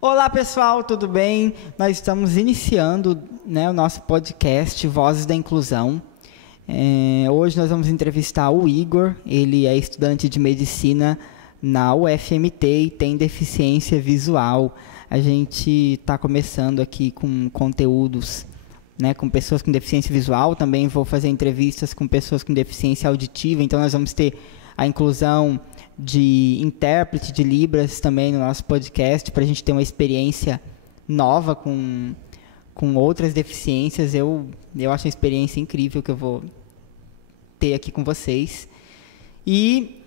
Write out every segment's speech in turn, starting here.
Olá pessoal, tudo bem? Nós estamos iniciando, o nosso podcast Vozes da Inclusão. Hoje nós vamos entrevistar o Igor. Ele é estudante de medicina na UFMT e tem deficiência visual. A gente está começando aqui com conteúdos, com pessoas com deficiência visual. Também vou fazer entrevistas com pessoas com deficiência auditiva. Então nós vamos ter a inclusão de intérprete de Libras também no nosso podcast, para a gente ter uma experiência nova com outras deficiências. Eu acho uma experiência incrível que eu vou ter aqui com vocês. E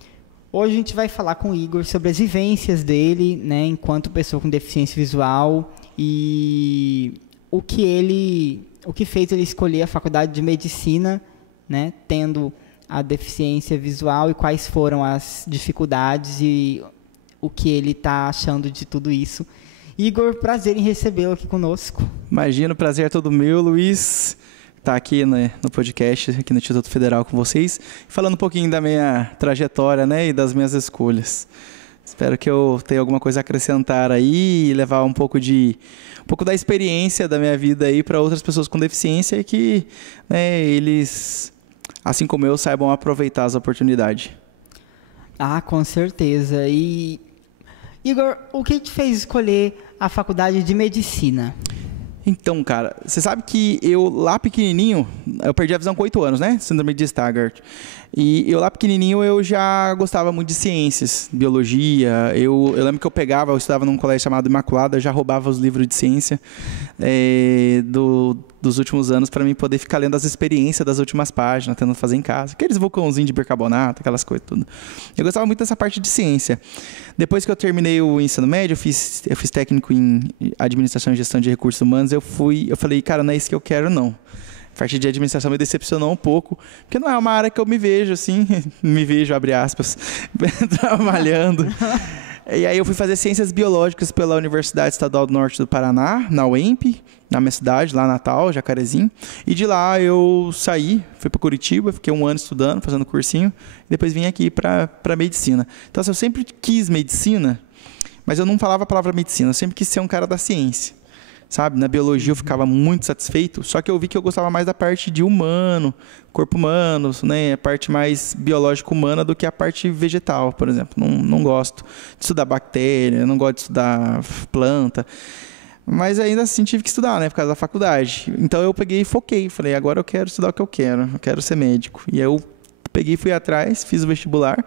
hoje a gente vai falar com o Igor sobre as vivências dele, enquanto pessoa com deficiência visual, e o que fez ele escolher a faculdade de medicina, tendo a deficiência visual, e quais foram as dificuldades e o que ele está achando de tudo isso. Igor, prazer em recebê-lo aqui conosco. Imagina, o prazer é todo meu, Luiz, estar aqui no podcast, aqui no Instituto Federal com vocês, falando um pouquinho da minha trajetória, e das minhas escolhas. Espero que eu tenha alguma coisa a acrescentar aí e levar um pouco da experiência da minha vida aí para outras pessoas com deficiência e que eles, assim como eu, saibam aproveitar as oportunidades. Ah, com certeza. E, Igor, o que te fez escolher a faculdade de medicina? Então, cara, você sabe que eu lá pequenininho, eu perdi a visão com 8 anos, Síndrome de Stargardt. E eu lá pequenininho eu já gostava muito de ciências, biologia. Eu lembro que eu estudava num colégio chamado Imaculada, eu já roubava os livros de ciência dos últimos anos para mim poder ficar lendo as experiências das últimas páginas, tentando fazer em casa. Aqueles vulcãozinhos de bicarbonato, aquelas coisas tudo. Eu gostava muito dessa parte de ciência. Depois que eu terminei o ensino médio, eu fiz técnico em administração e gestão de recursos humanos, eu falei, cara, não é isso que eu quero, não. A parte de administração me decepcionou um pouco, porque não é uma área que eu me vejo, assim, abre aspas, trabalhando. E aí eu fui fazer ciências biológicas pela Universidade Estadual do Norte do Paraná, na UEMP, na minha cidade, lá Natal, Jacarezinho. E de lá eu saí, fui para Curitiba, fiquei 1 ano estudando, fazendo cursinho, e depois vim aqui para medicina. Então, assim, eu sempre quis medicina, mas eu não falava a palavra medicina, eu sempre quis ser um cara da ciência. Sabe, na biologia eu ficava muito satisfeito, só que eu vi que eu gostava mais da parte de humano, corpo humano, a parte mais biológica humana do que a parte vegetal, por exemplo. Não gosto de estudar bactéria, não gosto de estudar planta, mas ainda assim tive que estudar, por causa da faculdade. Então eu peguei e foquei, falei, agora eu quero estudar o que eu quero ser médico. E eu peguei e fui atrás, fiz o vestibular.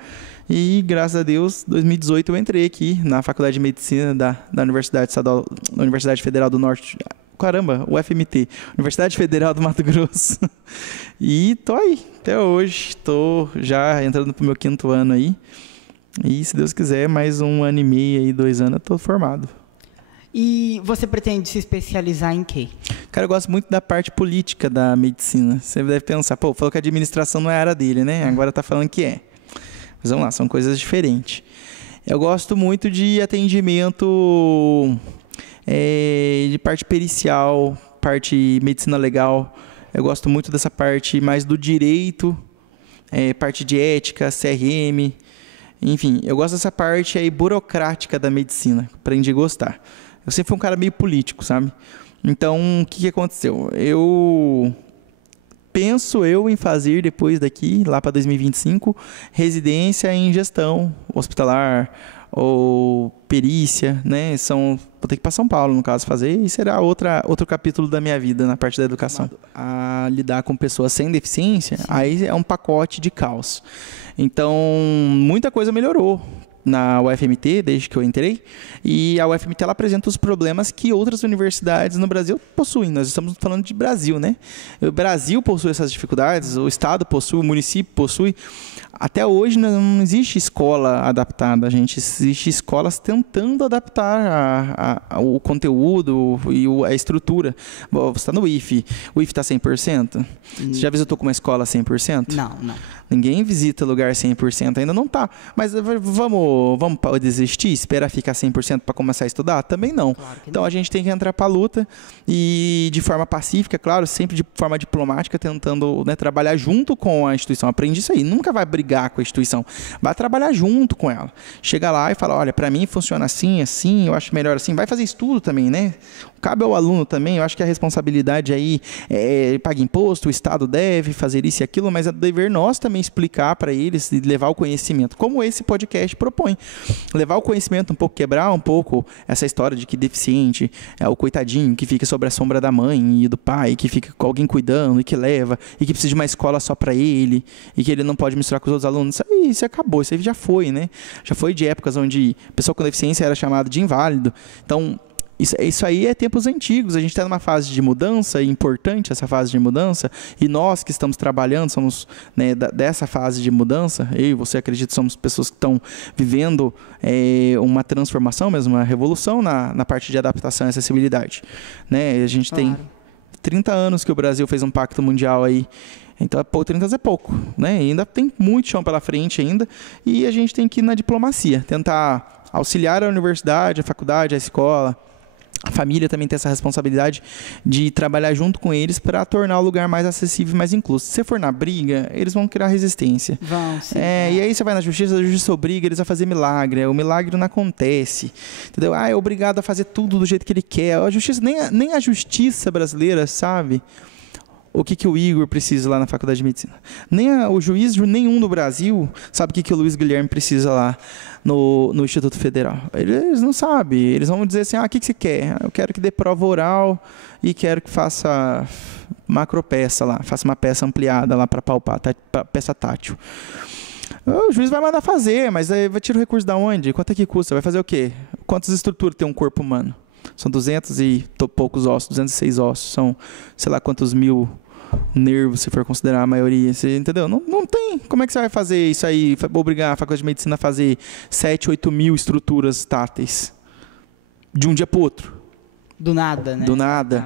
E, graças a Deus, em 2018 eu entrei aqui na Faculdade de Medicina da Universidade Federal do Norte. Caramba, UFMT, Universidade Federal do Mato Grosso. E tô aí, até hoje. Tô já entrando pro meu 5º ano aí. E, se Deus quiser, mais 1 ano e meio aí, 2 anos, eu tô formado. E você pretende se especializar em quê? Cara, eu gosto muito da parte política da medicina. Você deve pensar, falou que a administração não é a área dele, Agora tá falando que é. Mas vamos lá, são coisas diferentes. Eu gosto muito de atendimento de parte pericial, parte medicina legal. Eu gosto muito dessa parte mais do direito, parte de ética, CRM. Enfim, eu gosto dessa parte aí burocrática da medicina. Aprendi a gostar. Eu sempre fui um cara meio político, sabe? Então, o que aconteceu? Penso em fazer depois daqui, lá para 2025, residência em gestão hospitalar ou perícia, vou ter que ir para São Paulo, no caso, fazer, e será outro capítulo da minha vida na parte da educação. A lidar com pessoas sem deficiência, aí é um pacote de caos. Então, muita coisa melhorou na UFMT, desde que eu entrei, e a UFMT ela apresenta os problemas que outras universidades no Brasil possuem. Nós estamos falando de Brasil, O Brasil possui essas dificuldades, o Estado possui, o município possui. Até hoje não existe escola adaptada, gente. Existe escolas tentando adaptar o conteúdo e a estrutura. Você está no IFE. O IFE está 100%? Você já visitou com uma escola 100%? Não. Ninguém visita lugar 100%, ainda não está. Mas vamos vamos desistir, esperar ficar 100% para começar a estudar? Também não. Claro que Então não. a gente tem que entrar para a luta e de forma pacífica, claro, sempre de forma diplomática, tentando, né, trabalhar junto com a instituição. Aprende isso aí, nunca vai brigar com a instituição, vai trabalhar junto com ela. Chega lá e fala, olha, para mim funciona assim, assim, eu acho melhor assim. Vai fazer estudo também, né? Cabe ao aluno também, eu acho que a responsabilidade aí paga imposto, o Estado deve fazer isso e aquilo, mas é dever nós também explicar para eles e levar o conhecimento, como esse podcast propõe. Levar o conhecimento um pouco, quebrar um pouco essa história de que deficiente é o coitadinho que fica sobre a sombra da mãe e do pai, que fica com alguém cuidando e que leva, e que precisa de uma escola só para ele, e que ele não pode misturar com os outros alunos. Isso acabou, isso aí já foi, né? Já foi de épocas onde pessoa com deficiência era chamada de inválido. Então, isso aí é tempos antigos, a gente está numa fase de mudança, é importante essa fase de mudança, e nós que estamos trabalhando, somos, né, dessa fase de mudança, eu e você, acredito, somos pessoas que estão vivendo uma transformação mesmo, uma revolução na parte de adaptação e acessibilidade. Né? A gente tem 30 anos que o Brasil fez um pacto mundial aí, então 30 anos é pouco, né? E ainda tem muito chão pela frente ainda, e a gente tem que ir na diplomacia, tentar auxiliar a universidade, a faculdade, a escola. A família também tem essa responsabilidade de trabalhar junto com eles para tornar o lugar mais acessível e mais incluso. Se você for na briga, eles vão criar resistência. Vão, sim. E aí você vai na justiça, a justiça obriga eles a fazer milagre. O milagre não acontece. Entendeu? É obrigado a fazer tudo do jeito que ele quer. A justiça, nem a justiça brasileira sabe o que o Igor precisa lá na Faculdade de Medicina. Nem o juiz nenhum do Brasil sabe o que o Luiz Guilherme precisa lá no Instituto Federal. Eles não sabem. Eles vão dizer assim, o que você quer? Eu quero que dê prova oral e quero que faça macropeça lá, faça uma peça ampliada lá para palpar, peça tátil. O juiz vai mandar fazer, mas aí vai tirar o recurso da onde? Quanto é que custa? Vai fazer o quê? Quantas estruturas tem um corpo humano? São 200 e poucos ossos, 206 ossos. São, sei lá quantos mil nervos, se for considerar a maioria. Você entendeu? Não tem. Como é que você vai fazer isso aí? Obrigar a Faculdade de Medicina a fazer 7, 8 mil estruturas táteis de um dia para o outro? Do nada, né? Do nada.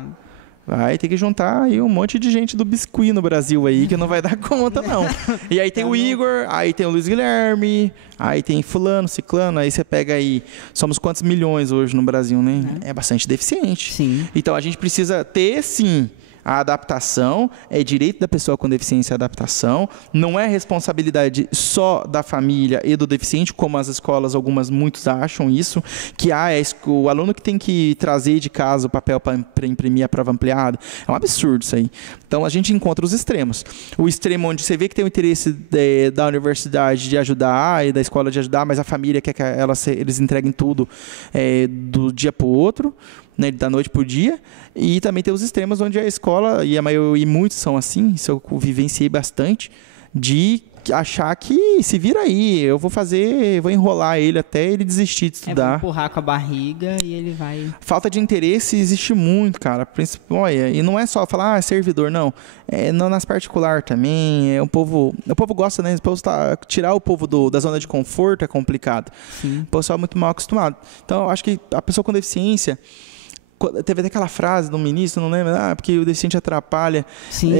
Vai ter que juntar aí um monte de gente do biscuit no Brasil aí, que não vai dar conta, não. E aí tem o Igor, aí tem o Luiz Guilherme, aí tem fulano, ciclano, aí você pega aí, somos quantos milhões hoje no Brasil, né? É bastante deficiente. Sim. Então a gente precisa ter, sim, a adaptação, é direito da pessoa com deficiência a adaptação, não é responsabilidade só da família e do deficiente, como as escolas, muitos acham isso, que é o aluno que tem que trazer de casa o papel para imprimir a prova ampliada. É um absurdo isso aí. Então a gente encontra os extremos. O extremo onde você vê que tem o interesse da universidade de ajudar e da escola de ajudar, mas a família quer que eles entreguem tudo do dia para o outro, né, da noite para o dia, e também tem os extremos onde a escola, e muitos são assim, isso eu vivenciei bastante, de achar que se vira aí, eu vou enrolar ele até ele desistir de estudar. Vou empurrar com a barriga e ele vai... Falta de interesse existe muito, cara. Olha, e não é só falar, servidor, não. Não nas particulares também. O povo gosta, né? Tirar o povo da zona de conforto é complicado. Sim. O pessoal é muito mal acostumado. Então, eu acho que a pessoa com deficiência... Teve até aquela frase do ministro, não lembro, porque o deficiente atrapalha. Sim.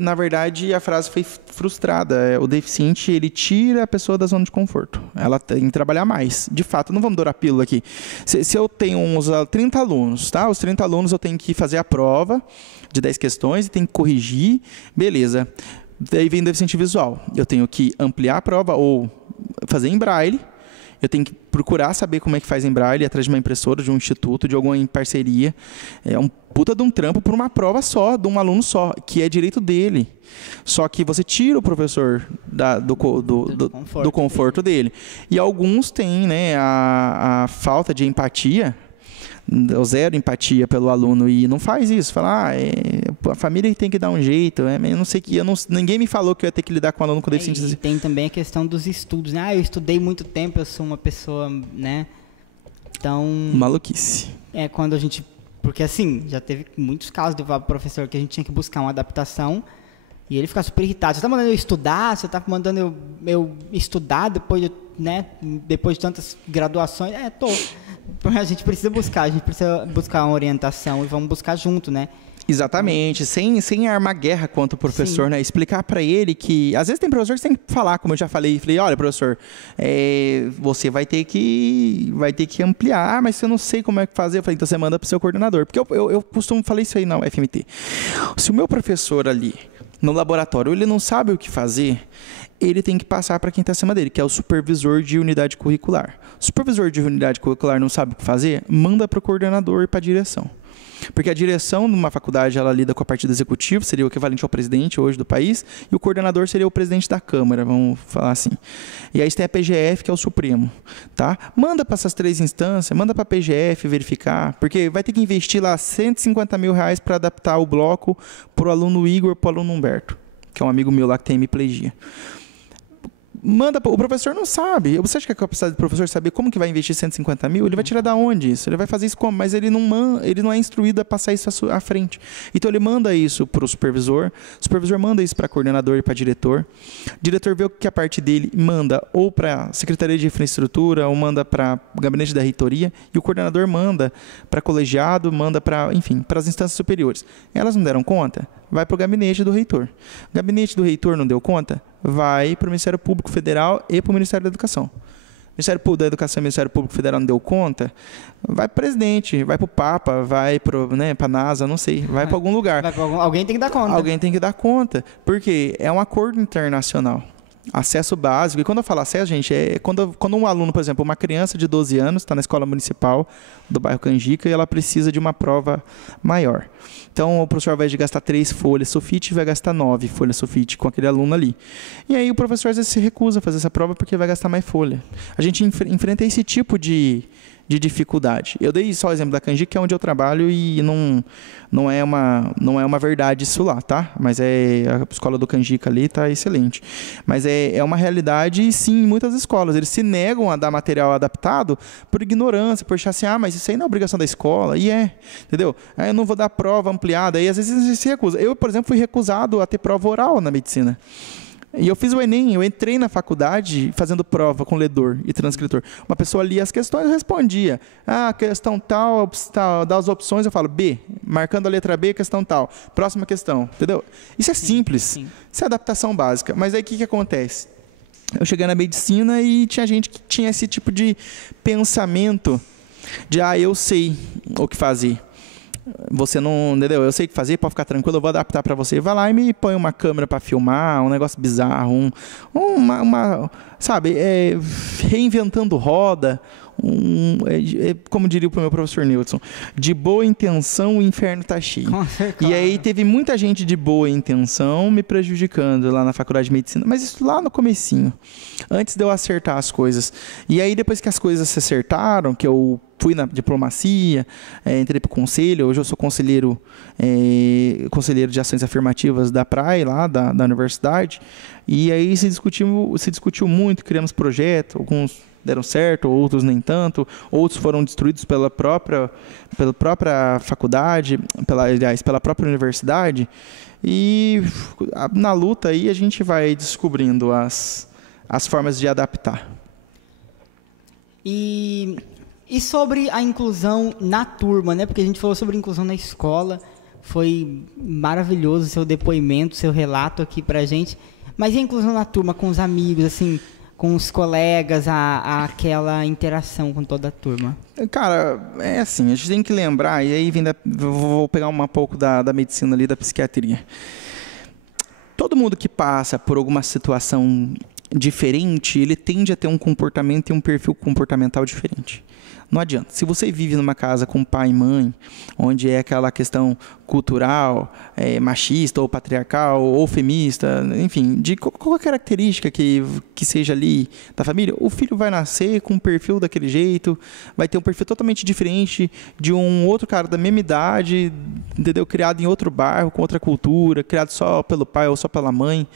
Na verdade, a frase foi frustrada. O deficiente, ele tira a pessoa da zona de conforto. Ela tem que trabalhar mais. De fato, não vamos dourar a pílula aqui. Se eu tenho uns 30 alunos, tá? Os 30 alunos eu tenho que fazer a prova de 10 questões e tenho que corrigir. Beleza. Daí vem o deficiente visual. Eu tenho que ampliar a prova ou fazer em braille. Eu tenho que procurar saber como é que faz em braille, atrás de uma impressora, de um instituto, de alguma parceria. É um puta de um trampo por uma prova só, de um aluno só, que é direito dele. Só que você tira o professor do conforto dele. E alguns têm, né, a falta de empatia, ou zero empatia pelo aluno e não faz isso. Fala, a família tem que dar um jeito. Eu não sei ninguém me falou que eu ia ter que lidar com um aluno com deficiência. E tem também a questão dos estudos, né? Eu estudei muito tempo, eu sou uma pessoa, né? Então... Maluquice. Quando a gente... Porque assim, já teve muitos casos de professor que a gente tinha que buscar uma adaptação e ele fica super irritado. Você está mandando eu estudar? Você está mandando eu estudar depois de tantas graduações? A gente precisa buscar uma orientação e vamos buscar junto, né? Exatamente, sem armar guerra contra o professor, Sim. né? Explicar para ele que, às vezes tem professor que tem que falar, como eu já falei, olha, professor, você vai ter que ampliar, mas eu não sei como é que fazer. Eu falei, então você manda pro seu coordenador, porque eu costumo falar isso aí na UFMT. Se o meu professor ali, no laboratório, ele não sabe o que fazer, ele tem que passar para quem está acima dele, que é o supervisor de unidade curricular. O supervisor de unidade curricular não sabe o que fazer, manda para o coordenador e para a direção. Porque a direção de uma faculdade, ela lida com a parte do executivo, seria o equivalente ao presidente hoje do país, e o coordenador seria o presidente da Câmara, vamos falar assim. E aí tem a PGF, que é o Supremo, tá? Manda para essas 3 instâncias, manda para a PGF verificar, porque vai ter que investir lá R$150 mil para adaptar o bloco para o aluno Igor, para o aluno Humberto, que é um amigo meu lá que tem hemiplegia. O professor não sabe. Você acha que é capacidade do professor saber como que vai investir 150 mil? Ele vai tirar da onde isso? Ele vai fazer isso como? Mas ele não é instruído a passar isso à frente. Então ele manda isso para o supervisor manda isso para coordenador e para diretor. O diretor vê o que a parte dele manda ou para a Secretaria de Infraestrutura ou manda para o gabinete da reitoria, e o coordenador manda para colegiado, manda para, enfim, para as instâncias superiores. Elas não deram conta? Vai para o gabinete do reitor. O gabinete do reitor não deu conta? Vai para o Ministério Público Federal e para o Ministério da Educação. O Ministério Público da Educação e o Ministério Público Federal não deu conta? Vai para o presidente, vai para o Papa, vai para a NASA, não sei, vai para algum lugar. Alguém tem que dar conta. Alguém tem que dar conta, porque é um acordo internacional. Acesso básico. E quando eu falo acesso, gente, é quando um aluno, por exemplo, uma criança de 12 anos está na escola municipal do bairro Canjica e ela precisa de uma prova maior. Então, o professor, ao invés de gastar 3 folhas sulfite, vai gastar 9 folhas sulfite com aquele aluno ali. E aí o professor, às vezes, se recusa a fazer essa prova porque vai gastar mais folha. A gente enfrenta esse tipo de dificuldade. Eu dei só o exemplo da Canjica, que é onde eu trabalho, e não é uma verdade isso lá, tá? Mas a escola do Canjica ali está excelente. Mas é uma realidade, sim, em muitas escolas. Eles se negam a dar material adaptado por ignorância, por achar assim, mas isso aí não é obrigação da escola. E entendeu? Eu não vou dar prova ampliada. E às vezes eles se recusam. Eu, por exemplo, fui recusado a ter prova oral na medicina. E eu fiz o Enem, eu entrei na faculdade fazendo prova com ledor e transcritor. Uma pessoa lia as questões e respondia. Questão tal, dá as opções, eu falo B, marcando a letra B, questão tal. Próxima questão, entendeu? Isso é simples, sim. Isso é adaptação básica. Mas aí o que acontece? Eu cheguei na medicina e tinha gente que tinha esse tipo de pensamento de, eu sei o que fazer. Você não, entendeu? Eu sei o que fazer, pode ficar tranquilo, eu vou adaptar para você. Vai lá e me põe uma câmera para filmar, um negócio bizarro, sabe, reinventando roda, como diria o meu professor Newton, de boa intenção o inferno tá cheio. E aí teve muita gente de boa intenção me prejudicando lá na faculdade de medicina, mas isso lá no comecinho, antes de eu acertar as coisas. E aí depois que as coisas se acertaram, que eu fui na diplomacia, entrei para o conselho, hoje eu sou conselheiro de ações afirmativas da PRAE, lá da universidade, e aí se discutiu muito, criamos projetos, alguns deram certo, outros nem tanto, outros foram destruídos pela própria faculdade, pela própria universidade, e na luta aí a gente vai descobrindo as formas de adaptar. E sobre a inclusão na turma, né? Porque a gente falou sobre inclusão na escola, foi maravilhoso o seu depoimento, seu relato aqui pra gente, mas e a inclusão na turma, com os amigos, assim, com os colegas, aquela interação com toda a turma? Cara, é assim, a gente tem que lembrar, e aí vou pegar um pouco da medicina ali, da psiquiatria. Todo mundo que passa por alguma situação diferente, ele tende a ter um comportamento e um perfil comportamental diferente. Não adianta. Se você vive numa casa com pai e mãe, onde é aquela questão cultural, machista ou patriarcal ou feminista, enfim, de qualquer característica que seja ali da família, o filho vai nascer com um perfil daquele jeito, vai ter um perfil totalmente diferente de um outro cara da mesma idade, entendeu? Criado em outro bairro, com outra cultura, criado só pelo pai ou só pela mãe.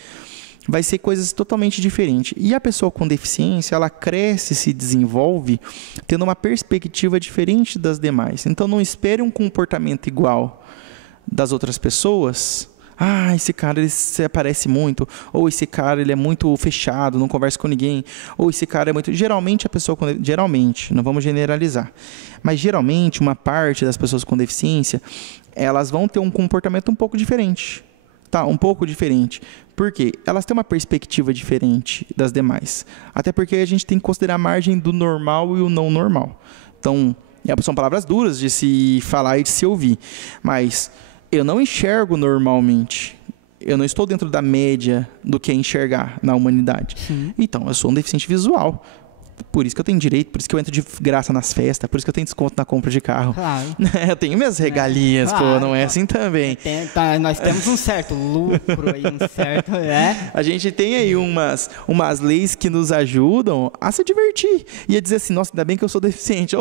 Vai ser coisas totalmente diferentes. E a pessoa com deficiência, ela cresce, se desenvolve, tendo uma perspectiva diferente das demais. Então, não espere um comportamento igual das outras pessoas Ah, esse cara ele se aparece muito, ou esse cara ele é muito fechado, não conversa com ninguém, ou esse cara é muito... Geralmente a pessoa com... Geralmente, não vamos generalizar, mas geralmente uma parte das pessoas com deficiência, elas vão ter um comportamento um pouco diferente. Tá, um pouco diferente. Por quê? Elas têm uma perspectiva diferente das demais. Até porque a gente tem que considerar a margem do normal e o não normal. Então, são palavras duras de se falar e de se ouvir, mas... Eu não enxergo normalmente. Eu não estou dentro da média do que é enxergar na humanidade. Sim. Então, eu sou um deficiente visual. Por isso que eu tenho direito, por isso que eu entro de graça nas festas, por isso que eu tenho desconto na compra de carro. Claro. Eu tenho minhas regalias, claro, não é assim também. Nós temos um certo lucro aí, um certo... A gente tem aí umas leis que nos ajudam a se divertir. E a dizer assim, nossa, ainda bem que eu sou deficiente.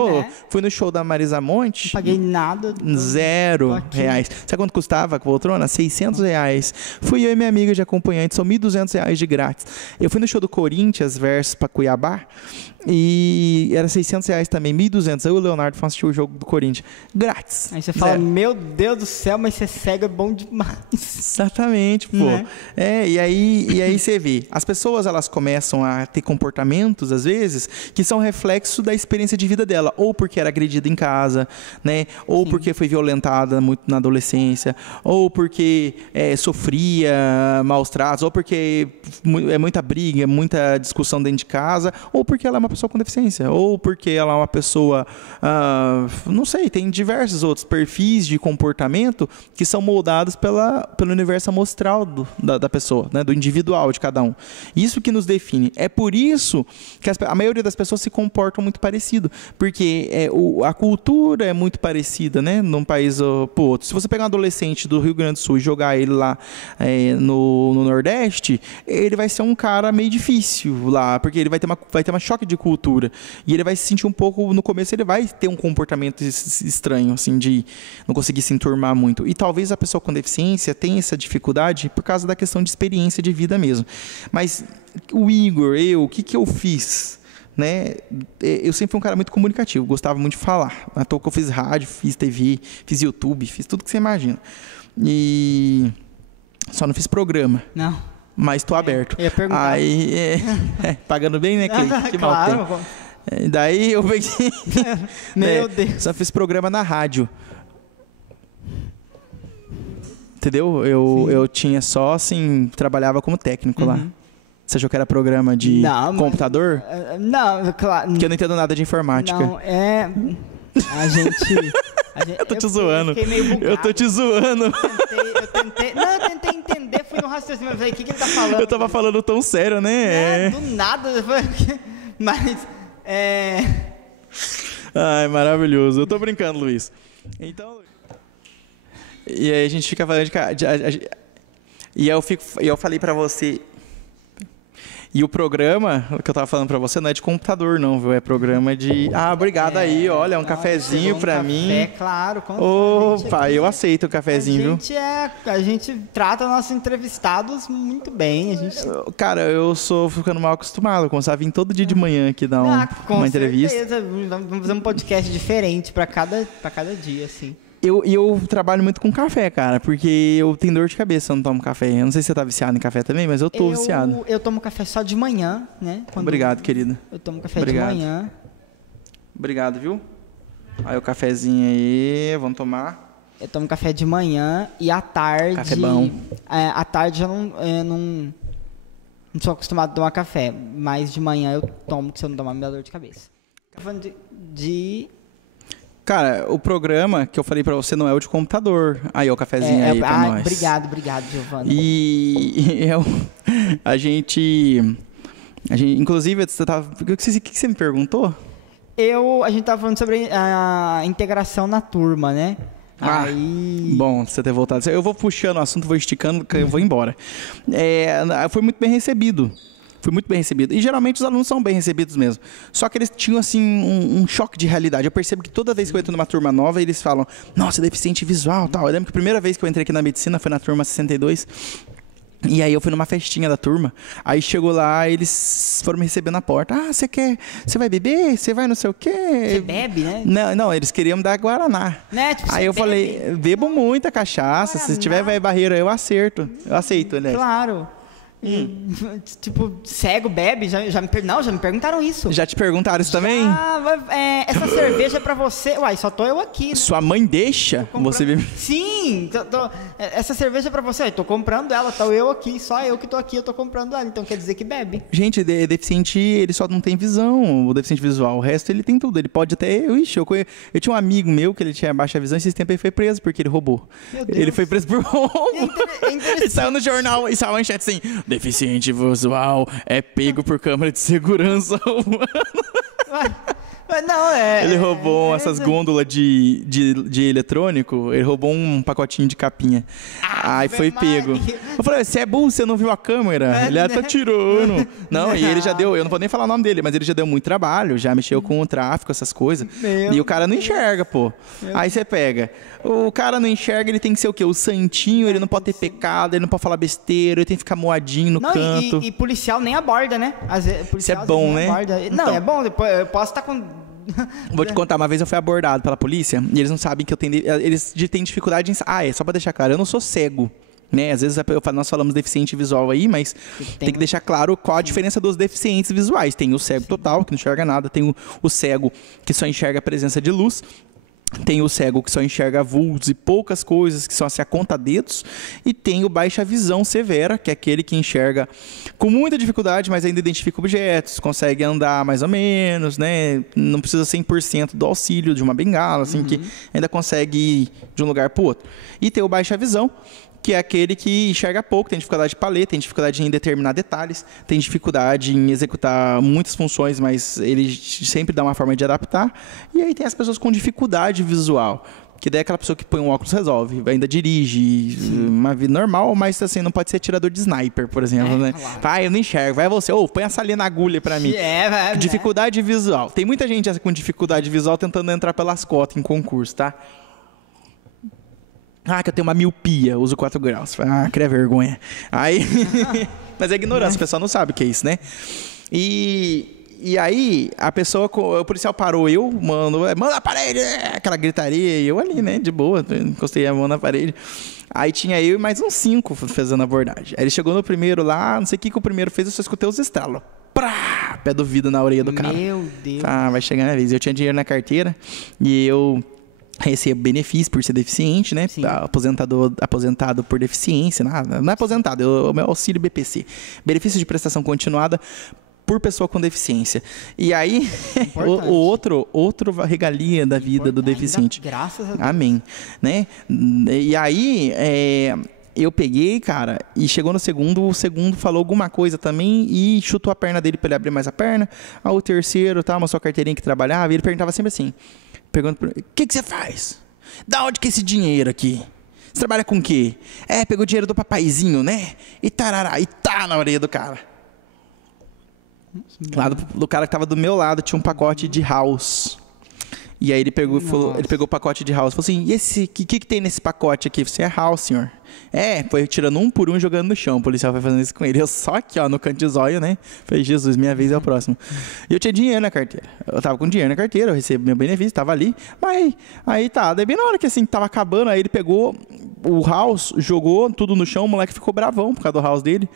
Fui no show da Marisa Monte... Não paguei nada. R$0. Sabe quanto custava a poltrona? R$600. Fui eu e minha amiga de acompanhante, são R$1.200 de grátis. Eu fui no show do Corinthians versus para Cuiabá, e era R$600 também, R$1.200. Eu e o Leonardo fomos assistir o jogo do Corinthians. Grátis. Aí você fala, meu Deus do céu, mas ser cego é bom demais. Exatamente, pô. E aí você vê. As pessoas, elas começam a ter comportamentos, às vezes, que são reflexo da experiência de vida dela. Ou porque era agredida em casa, né? Ou porque foi violentada muito na adolescência. Ou porque sofria maus tratos. Ou porque é muita briga, muita discussão dentro de casa. Ou porque ela é uma pessoa com deficiência, ou porque ela é uma pessoa, não sei, tem diversos outros perfis de comportamento que são moldados pelo universo amostral da pessoa, né, do individual de cada um. Isso que nos define. É por isso que a maioria das pessoas se comportam muito parecido, porque a cultura é muito parecida, né, num país pro outro. Se você pegar um adolescente do Rio Grande do Sul e jogar ele lá no Nordeste, ele vai ser um cara meio difícil lá, porque ele vai ter uma choque de cultura. E ele vai se sentir um pouco, no começo ele vai ter um comportamento estranho, assim, de não conseguir se enturmar muito. E talvez a pessoa com deficiência tenha essa dificuldade por causa da questão de experiência de vida mesmo. Mas o Igor, o que eu fiz? Né? Eu sempre fui um cara muito comunicativo, gostava muito de falar. À toa que eu fiz rádio, fiz TV, fiz YouTube, fiz tudo que você imagina. E só não fiz programa. Não. Mas tô aberto. Eu ia perguntar. Aí, pagando bem, né, Cleide? Que claro. mal tem. Daí eu peguei... Meu Deus. Só fiz programa na rádio. Entendeu? Eu tinha só, assim, trabalhava como técnico lá. Você achou que era programa de computador? Não, claro. Porque eu não entendo nada de informática. Não, a gente... Eu tô te zoando. Eu fiquei meio bugado. Eu tô te zoando. Eu tentei entender, fui no raciocínio, mas falei, o que ele tá falando? Eu tava falando tão sério, né? Do nada. Mas, Ai, maravilhoso. Eu tô brincando, Luiz. Então... E aí a gente fica falando E eu falei pra você... E o programa que eu tava falando pra você não é de computador, não, viu? É programa de... obrigado aí, olha, um cafezinho pra mim. Claro, Opa, eu aceito o cafezinho, viu? A gente trata nossos entrevistados muito bem. Cara, eu sou ficando mal acostumado. Eu começava a vir todo dia de manhã aqui dar uma entrevista. Com certeza, vamos fazer um podcast diferente pra cada dia, assim. Eu trabalho muito com café, cara, porque eu tenho dor de cabeça se eu não tomo café. Eu não sei se você tá viciado em café também, mas eu tô viciado. Eu tomo café só de manhã, né? Obrigado, querido. Eu tomo café de manhã. Obrigado, viu? Aí o cafezinho aí, vamos tomar. Eu tomo café de manhã e à tarde... Café bom. À tarde eu não sou acostumado a tomar café, mas de manhã eu tomo, porque se eu não tomar me dá dor de cabeça. Tô falando de... Cara, o programa que eu falei pra você não é o de computador. Aí, ó, o cafezinho aí pra nós. Obrigado, Giovana. E a gente... Inclusive, o que você me perguntou? A gente tava falando sobre a integração na turma, né? Bom você ter voltado. Eu vou puxando o assunto, vou esticando, eu vou embora. Foi muito bem recebido. Fui muito bem recebido. E geralmente os alunos são bem recebidos mesmo. Só que eles tinham, assim, um choque de realidade. Eu percebo que toda vez que eu entro numa turma nova, eles falam, nossa, deficiente visual, tal. Eu lembro que a primeira vez que eu entrei aqui na medicina foi na turma 62. E aí eu fui numa festinha da turma, aí chegou lá, eles foram me receber na porta. Ah, você vai beber? Você vai não sei o quê? Você bebe, né? Não, eles queriam me dar Guaraná. Né? Tipo, Aí eu bebe? falei, bebo muita cachaça, se tiver barreira eu aceito. Eu aceito, né? Claro. Tipo, cego bebe? Já me perguntaram isso. Já te perguntaram isso também? Essa cerveja é pra você. Uai, só tô eu aqui, né? Sua mãe deixa você beber? Sim, essa cerveja é pra você. Eu tô comprando ela, tô eu aqui, só eu que tô aqui, eu tô comprando ela. Então quer dizer que bebe. Gente, deficiente, ele só não tem visão, o deficiente visual. O resto ele tem tudo. Ele pode até. Eu tinha um amigo meu que ele tinha baixa visão e esse tempo ele foi preso porque ele roubou. Meu Deus. Ele foi preso por roubo. Interessante. Ele saiu no jornal e saiu a manchete assim: deficiente visual é pego por câmera de segurança. Mas não, Ele roubou essas gôndolas de eletrônico, ele roubou um pacotinho de capinha. Aí foi pego. Eu falei, você é burro, você não viu a câmera? Ele tá tirando. Não, e ele já deu, eu não vou nem falar o nome dele, mas ele já deu muito trabalho, já mexeu com o tráfico, essas coisas. E o cara não enxerga, pô. Aí você pega, o cara não enxerga, ele tem que ser o quê? O santinho, ele não pode ter pecado, ele não pode falar besteira, ele tem que ficar moadinho no canto. E policial nem aborda, né? Isso é bom, né? Não, é bom, depois eu posso estar com... Vou te contar, uma vez eu fui abordado pela polícia e eles não sabem que eu tenho... Eles têm dificuldade em... só pra deixar claro, eu não sou cego, né? Às vezes nós falamos deficiente visual aí, mas tem que deixar claro qual a diferença dos deficientes visuais. Tem o cego total, que não enxerga nada, tem o cego que só enxerga a presença de luz, tem o cego que só enxerga vultos e poucas coisas, que são assim, a conta-dedos, e tem o baixa visão severa, que é aquele que enxerga com muita dificuldade, mas ainda identifica objetos, consegue andar mais ou menos, né? Não precisa 100% do auxílio de uma bengala, assim, que ainda consegue ir de um lugar para o outro. E tem o baixa visão, que é aquele que enxerga pouco, tem dificuldade de paleta, tem dificuldade em determinar detalhes, tem dificuldade em executar muitas funções, mas ele sempre dá uma forma de adaptar. E aí tem as pessoas com dificuldade visual, que daí é aquela pessoa que põe um óculos resolve, ainda dirige, uma vida normal, mas assim, não pode ser atirador de sniper, por exemplo, né? Claro. Vai, eu não enxergo, vai você, põe essa linha na agulha pra mim. Vai, Dificuldade visual. Tem muita gente com dificuldade visual tentando entrar pelas cotas em concurso, tá? Que eu tenho uma miopia, uso 4 graus. Cria vergonha. Aí... Mas é ignorância, o pessoal não sabe o que é isso, né? E aí, o policial parou manda a parede, aquela gritaria, e eu ali, né, de boa, encostei a mão na parede. Aí tinha eu e mais uns 5 fazendo a abordagem. Aí ele chegou no primeiro lá, não sei o que o primeiro fez, eu só escutei os estalos. Prá! Pé do vidro na orelha do cara. Meu Deus. Vai chegar na vez. Eu tinha dinheiro na carteira e eu... recebo benefício por ser deficiente, né? Aposentado por deficiência, nada. Não é aposentado, é o meu auxílio BPC. Benefício de prestação continuada por pessoa com deficiência. E aí, outro regalia da vida do deficiente. Graças a Deus. Amém. Né? E aí, eu peguei, cara, e chegou no segundo, o segundo falou alguma coisa também e chutou a perna dele para ele abrir mais a perna. O terceiro, mostrou a carteirinha que trabalhava e ele perguntava sempre assim, pergunta para ele, o que você faz? Da onde que é esse dinheiro aqui? Você trabalha com o quê? Pegou dinheiro do papaizinho, né? E tarará, e tá na orelha do cara. Lá do cara que tava do meu lado tinha um pacote de house. E aí ele pegou o pacote de house. Falou assim, e esse, que tem nesse pacote aqui? Você é house, senhor? Foi tirando um por um, jogando no chão. O policial foi fazendo isso com ele. Eu só aqui, no canto de zóio, né? Falei, Jesus, minha vez é o próximo. E eu tinha dinheiro na carteira. Eu tava com dinheiro na carteira, eu recebi meu benefício, tava ali. Mas aí daí bem na hora que assim, tava acabando, aí ele pegou o house, jogou tudo no chão, o moleque ficou bravão por causa do house dele.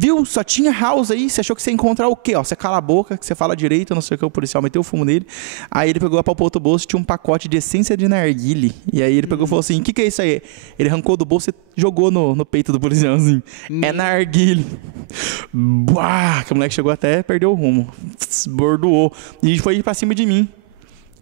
Viu? Só tinha house aí. Você achou que você ia encontrar o quê? Você cala a boca, que você fala direito, não sei o que. O policial meteu o fumo nele. Aí ele pegou, apalpou outro bolso, tinha um pacote de essência de narguile. E aí ele pegou e falou assim, o que é isso aí? Ele arrancou do bolso e jogou no peito do policial assim. É narguile. Buá! Que o moleque chegou até, perdeu o rumo. Bordoou. E foi pra cima de mim.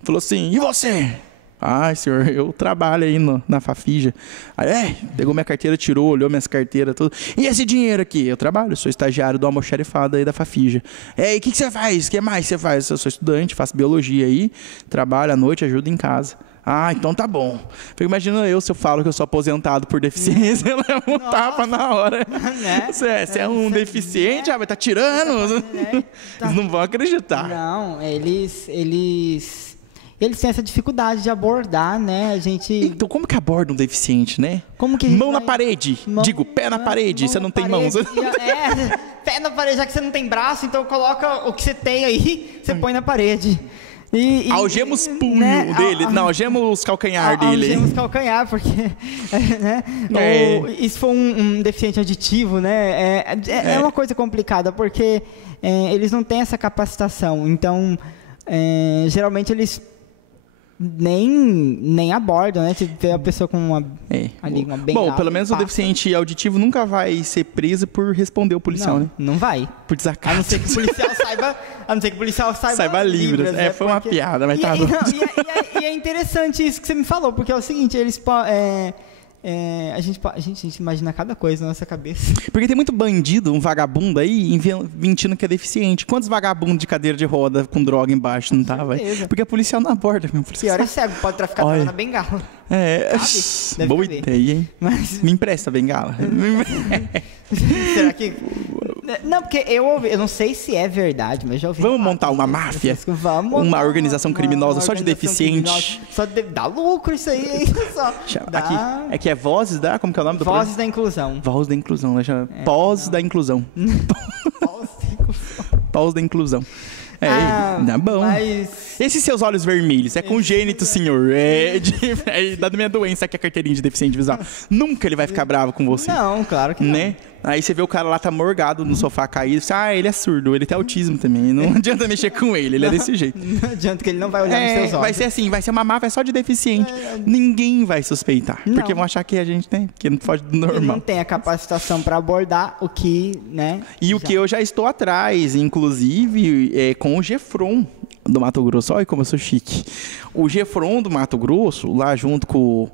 Falou assim, e você? Ai, senhor, eu trabalho aí na Fafija. Aí, pegou minha carteira, tirou, olhou minhas carteiras, tudo. E esse dinheiro aqui? Eu trabalho, sou estagiário do almoxarifado aí da Fafija. E o que você faz? O que mais você faz? Eu sou estudante, faço biologia aí, trabalho à noite, ajudo em casa. Então tá bom. Imagina se eu falo que eu sou aposentado por deficiência, eu levo um tapa na hora. Você é um deficiente? Vai tá tirando? Eles não vão acreditar. Não, eles eles têm essa dificuldade de abordar, né? A gente... Então, como que aborda um deficiente, né? Como que a gente mão na vai- parede. Digo, pé na parede. mão Você na não tem parede. mãos. Pé na parede, já que você não tem braço, então coloca o que você tem aí, você põe na parede. Algema os punhos né, dele. Não, algema os calcanhar dele. Algema os calcanhar, porque... né? Isso foi um deficiente auditivo, né? É uma coisa complicada, porque eles não têm essa capacitação. Então, geralmente eles nem abordam, né? Se vê a pessoa com uma bengala... Bom, pelo menos o deficiente auditivo nunca vai ser preso por responder o policial, né? Não vai. Por desacato. A não ser que o policial saiba Libras. né? Foi uma piada, mas tá bom. E é interessante isso que você me falou, porque é o seguinte, eles... a gente imagina cada coisa na nossa cabeça. Porque tem muito bandido, um vagabundo aí, mentindo que é deficiente. Quantos vagabundos de cadeira de roda com droga embaixo não tava? Porque a policial não aborda, meu. Pior é cego, pode traficar droga na bengala. Boa ideia, hein? Mas... Me empresta a bengala. Será que... Não, porque eu não sei se é verdade, mas já ouvi. Vamos montar uma máfia? Uma organização criminosa só de deficiente? Dá lucro isso aí, só. Aqui é Vozes da... Como que é o nome do Vozes da Inclusão. Voz da Inclusão, né? Pós da Inclusão. Pós da Inclusão. Tá bom. Mas... Esses seus olhos vermelhos, é congênito, senhor. É da minha doença, que é a carteirinha de deficiente visual. Nunca ele vai ficar bravo com você. Não, claro que né? Não. Aí você vê o cara lá, tá morgado no sofá caído. Você, ele é surdo, ele tem autismo também. Não adianta mexer com ele é desse jeito. Não adianta que ele não vai olhar nos seus olhos. Vai ser assim, vai ser uma máfia só de deficiente. Ninguém vai suspeitar. Não. Porque vão achar que a gente tem, que não foge do normal. Ele não tem a capacitação para abordar o que, né? E o que eu já estou atrás, inclusive, com o Gefron do Mato Grosso. Olha como eu sou chique. O Gefron do Mato Grosso, lá junto com...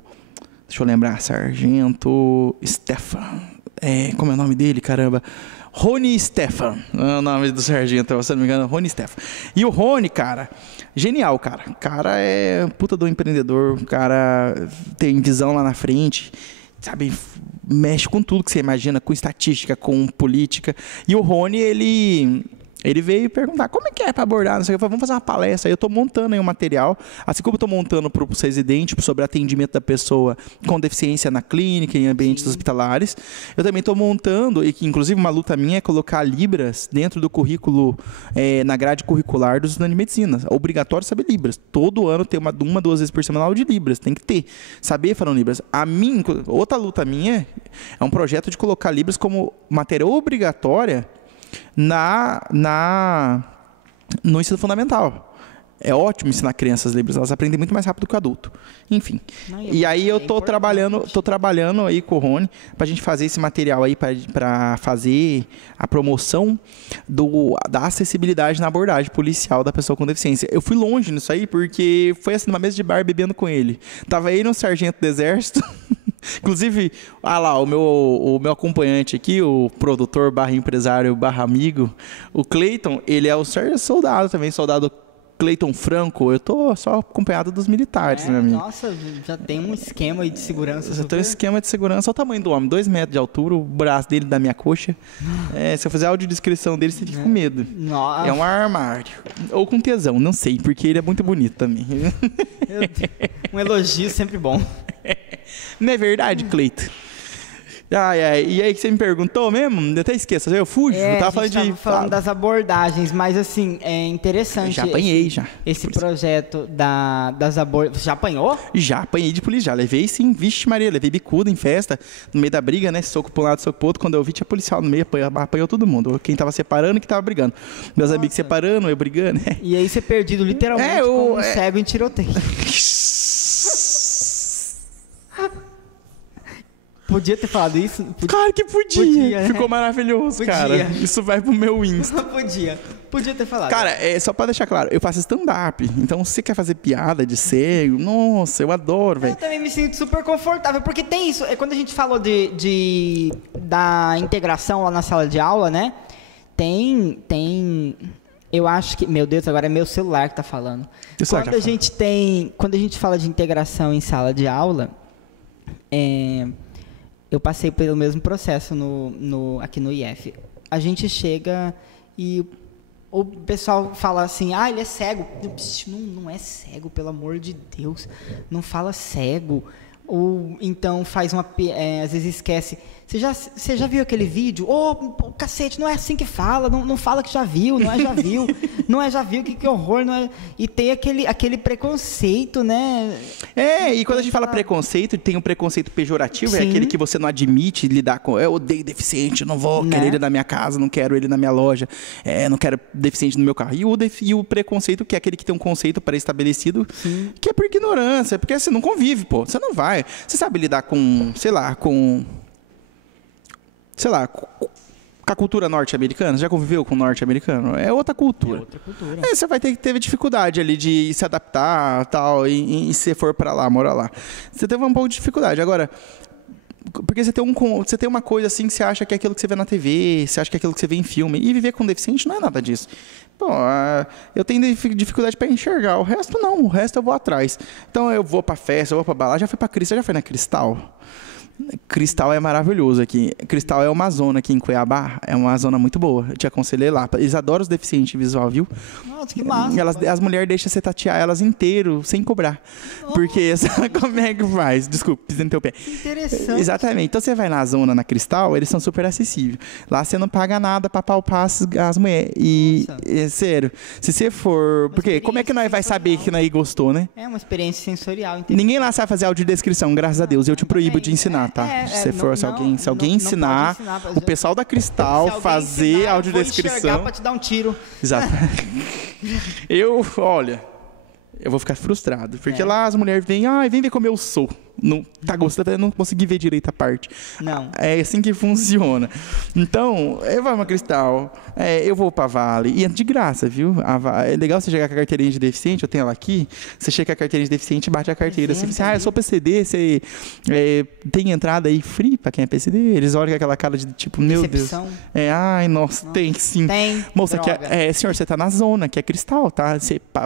Deixa eu lembrar, Sargento Stefan. Como é o nome dele, caramba? Rony Stefan. É o nome do sargento, se não me engano, Rony Stefan. E o Rony, cara, genial, cara. O cara é puta do empreendedor. O cara tem visão lá na frente. Sabe, mexe com tudo que você imagina, com estatística, com política. E o Rony, ele veio perguntar, como é que é para abordar? Não sei o que. Eu falei, vamos fazer uma palestra. Aí eu estou montando aí um material, assim como eu estou montando para os residentes sobre atendimento da pessoa com deficiência na clínica, em ambientes hospitalares. Eu também estou montando, e que inclusive uma luta minha é colocar Libras dentro do currículo, na grade curricular dos estudantes de medicina. É obrigatório saber Libras. Todo ano tem uma, 2 vezes por semana aula de Libras. Tem que ter. Saber falar Libras. Outra luta minha é um projeto de colocar Libras como matéria obrigatória no ensino fundamental. É ótimo ensinar crianças Libras, elas aprendem muito mais rápido que o adulto. Enfim. E aí eu tô trabalhando aí com o Rony pra gente fazer esse material aí para fazer a promoção da acessibilidade na abordagem policial da pessoa com deficiência. Eu fui longe nisso aí porque foi assim numa mesa de bar bebendo com ele. Tava aí no sargento do exército. Inclusive, o meu acompanhante aqui, o produtor / empresário / amigo, o Cleiton, ele é o soldado também, soldado Cleiton Franco. Eu tô só acompanhado dos militares, meu amigo. Nossa, já tem um esquema aí de segurança. Já tem um esquema de segurança. Olha o tamanho do homem, 2 metros de altura, o braço dele da minha coxa. Se eu fizer a audiodescrição dele, você fica com medo. Nossa. É um armário. Ou com tesão, não sei, porque ele é muito bonito também. Um elogio sempre bom. Não é verdade, Cleito? E aí que você me perguntou mesmo? Eu até esqueço, eu fujo. Eu tava falando das abordagens, mas assim, é interessante. Já apanhei, esse projeto das abordagens. Já apanhou? Já apanhei de polícia, já. Levei sim, vixe Maria, levei bicuda em festa, no meio da briga, né? Soco pra um lado, soco pro outro. Quando eu vi, tinha policial no meio, apanhou todo mundo. Quem tava separando e quem tava brigando. Meus amigos separando, eu brigando. E aí você perdido literalmente como um cego em tiroteio. Podia ter falado isso? Claro que podia. Ficou né? maravilhoso, cara. Isso vai pro meu Insta. Podia ter falado. Cara, só pra deixar claro, eu faço stand-up. Então, se você quer fazer piada de cego, nossa, eu adoro, velho. Eu também me sinto super confortável, porque tem isso. Quando a gente falou da integração lá na sala de aula, né? Tem... Eu acho que... Meu Deus, agora é meu celular que tá falando. Quando a gente fala de integração em sala de aula, eu passei pelo mesmo processo aqui no IF. A gente chega e O pessoal fala assim, ele é cego. Não é cego, pelo amor de Deus. Não fala cego. Ou então faz às vezes esquece. Você já viu aquele vídeo? Cacete, não é assim que fala. Não fala que já viu, não é já viu. Não é já viu, que horror. Não é... E tem aquele preconceito, né? E quando a gente fala preconceito, tem um preconceito pejorativo, Sim. é aquele que você não admite lidar com. Eu odeio deficiente, não vou querer ele na minha casa, não quero ele na minha loja, não quero deficiente no meu carro. E o preconceito, que é aquele que tem um conceito pré-estabelecido, que é por ignorância, porque você não convive, pô. Você não vai. Você sabe lidar com, sei lá, com a cultura norte-americana. Você já conviveu com o norte-americano? É outra cultura. É outra cultura. Você vai ter dificuldade ali de se adaptar tal, e se for para lá, morar lá. Você teve um pouco de dificuldade. Agora, porque você tem uma coisa assim que você acha que é aquilo que você vê na TV, você acha que é aquilo que você vê em filme. E viver com deficiente não é nada disso. Pô, eu tenho dificuldade para enxergar. O resto não, o resto eu vou atrás. Então eu vou para festa, eu vou para balada. Já fui para Cristal, já foi na Cristal? Cristal é maravilhoso aqui. Cristal é uma zona aqui em Cuiabá. É uma zona muito boa. Eu te aconselhei lá. Eles adoram os deficientes visual, viu? Nossa, que massa. As mulheres deixam você tatear elas inteiro, sem cobrar. Porque sabe como é que faz? Desculpa, pisei no teu pé. Interessante. Exatamente. Então você vai na zona, na Cristal, eles são super acessíveis. Lá você não paga nada pra palpar as mulheres. Sério, se você for... Porque como é que nós vai saber que nós gostou, né? É uma experiência sensorial. Ninguém lá sabe fazer audiodescrição, graças a Deus. Eu te proíbo de ensinar. Tá? Se alguém ensinar o pessoal da Cristal fazer audiodescrição. Eu vou pra te dar um tiro. Exato. Olha, eu vou ficar frustrado. Porque lá as mulheres vêm, vem ver como eu sou. Não tá gostando, eu não consegui ver direito a parte. Não. É assim que funciona. Então, eu vou pra Cristal, eu vou pra Vale, e é de graça, viu? É legal você chegar com a carteirinha de deficiente, eu tenho ela aqui, você chega com a carteirinha de deficiente e bate a carteira. Você diz, eu sou PCD, você tem entrada aí free pra quem é PCD? Eles olham com aquela cara de tipo, meu Decepção. Deus. Nossa, tem sim. Tem. Moça, senhor, você tá na zona, que é Cristal, tá?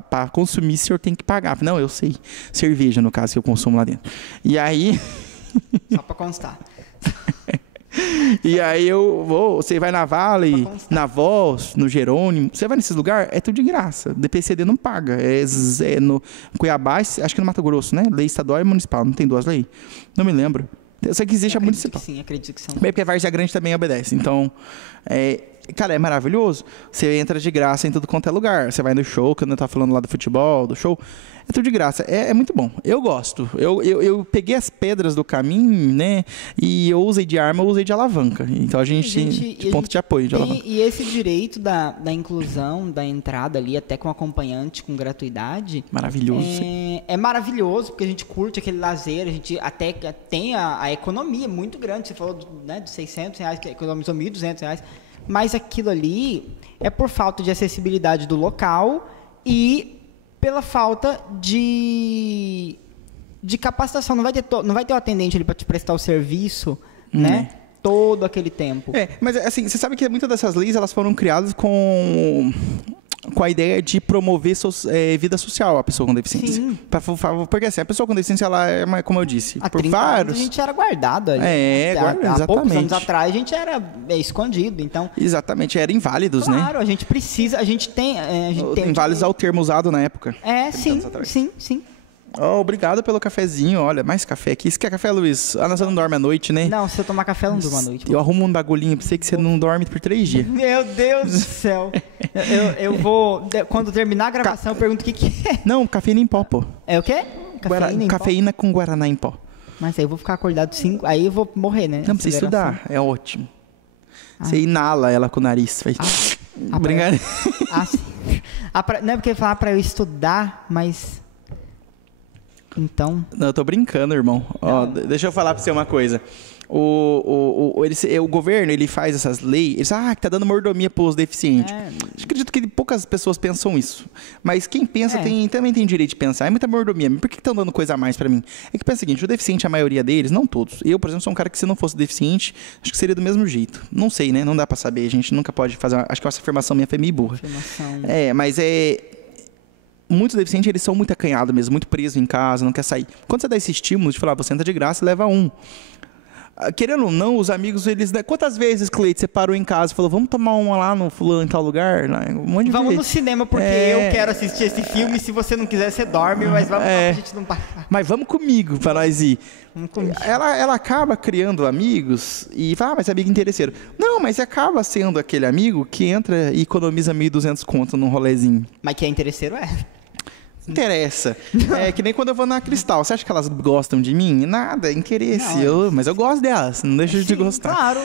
Pra consumir, o senhor tem que pagar. Não, eu sei. Cerveja, no caso, que eu consumo lá dentro. E aí... Só pra constar. E aí você vai na Vale, na Voz, no Jerônimo, você vai nesses lugares, é tudo de graça. DPCD não paga. No Cuiabá, acho que no Mato Grosso, né? Lei estadual e municipal, não tem duas leis? Não me lembro. Eu sei que existe a municipal. Sim, acredito que são. Bem, porque a Várzea Grande também obedece. Então, cara, é maravilhoso. Você entra de graça em tudo quanto é lugar. Você vai no show, quando eu tava falando lá do futebol, do show. É tudo de graça. É muito bom. Eu gosto. Eu peguei as pedras do caminho, né? E eu usei de arma, eu usei de alavanca. Então a gente tem de ponto de apoio de alavanca. E esse direito da inclusão, da entrada ali, até com acompanhante, com gratuidade. Maravilhoso. É maravilhoso, porque a gente curte aquele lazer, a gente até tem a economia muito grande. Você falou né, de R$600, que economizou R$1.200. Mas aquilo ali é por falta de acessibilidade do local e pela falta de capacitação. Não vai ter o atendente ali para te prestar o serviço, né? Todo aquele tempo. Mas assim, você sabe que muitas dessas leis elas foram criadas com a ideia de promover vida social a pessoa com deficiência. Sim. Porque assim, a pessoa com deficiência, ela é, como eu disse, Há por 30 vários... anos a gente era guardado ali. Exatamente. Há poucos anos atrás a gente era escondido, então... Exatamente, era inválidos, né? Claro, a gente precisa, a gente tem... Inválidos é o termo usado na época. Sim. Obrigado pelo cafezinho. Olha, mais café aqui. Isso que é café, Luiz? Você não dorme à noite, né? Não, se eu tomar café, eu não durmo à noite. Eu arrumo um bagulhinho pra você que você não dorme por 3 dias. Meu Deus do céu. Eu vou... Quando terminar a gravação, eu pergunto o que é. Não, cafeína em pó, pô. É o quê? Cafeína com guaraná em pó. Mas aí eu vou ficar acordado 5... Aí eu vou morrer, né? Não precisa estudar. É ótimo. Você inala ela com o nariz. Faz... Obrigado. Sim. Não é porque falar pra eu estudar, mas... Então... Não, eu tô brincando, irmão. Ó, deixa eu falar pra você uma coisa. O governo, ele faz essas leis, que tá dando mordomia pros deficientes. Acredito que poucas pessoas pensam isso. Mas quem pensa também tem direito de pensar. É muita mordomia. Por que estão dando coisa a mais pra mim? É que pensa o seguinte, o deficiente, a maioria deles, não todos. Eu, por exemplo, sou um cara que se não fosse deficiente, acho que seria do mesmo jeito. Não sei, né? Não dá pra saber. A gente nunca pode fazer... Acho que essa afirmação minha foi meio burra. Mas muitos deficientes, eles são muito acanhados mesmo, muito presos em casa, não quer sair. Quando você dá esse estímulo de falar, você entra de graça, leva um. querendo ou não, os amigos, eles... Né? Quantas vezes, Cleide, você parou em casa e falou, vamos tomar uma lá no fulano em tal lugar? Lá, um monte de vamos vezes. no cinema porque eu quero assistir esse filme. Se você não quiser, você dorme, mas vamos lá pra gente não passar. Mas vamos comigo pra nós ir. Vamos comigo. Ela acaba criando amigos e fala, mas é amigo interesseiro. Não, mas acaba sendo aquele amigo que entra e economiza 1.200 conto num rolezinho. Mas que é interesseiro, Interessa. É que nem quando eu vou na Cristal. Você acha que elas gostam de mim? Nada, é interesse. Não, mas eu gosto delas, não deixa de gostar. Claro.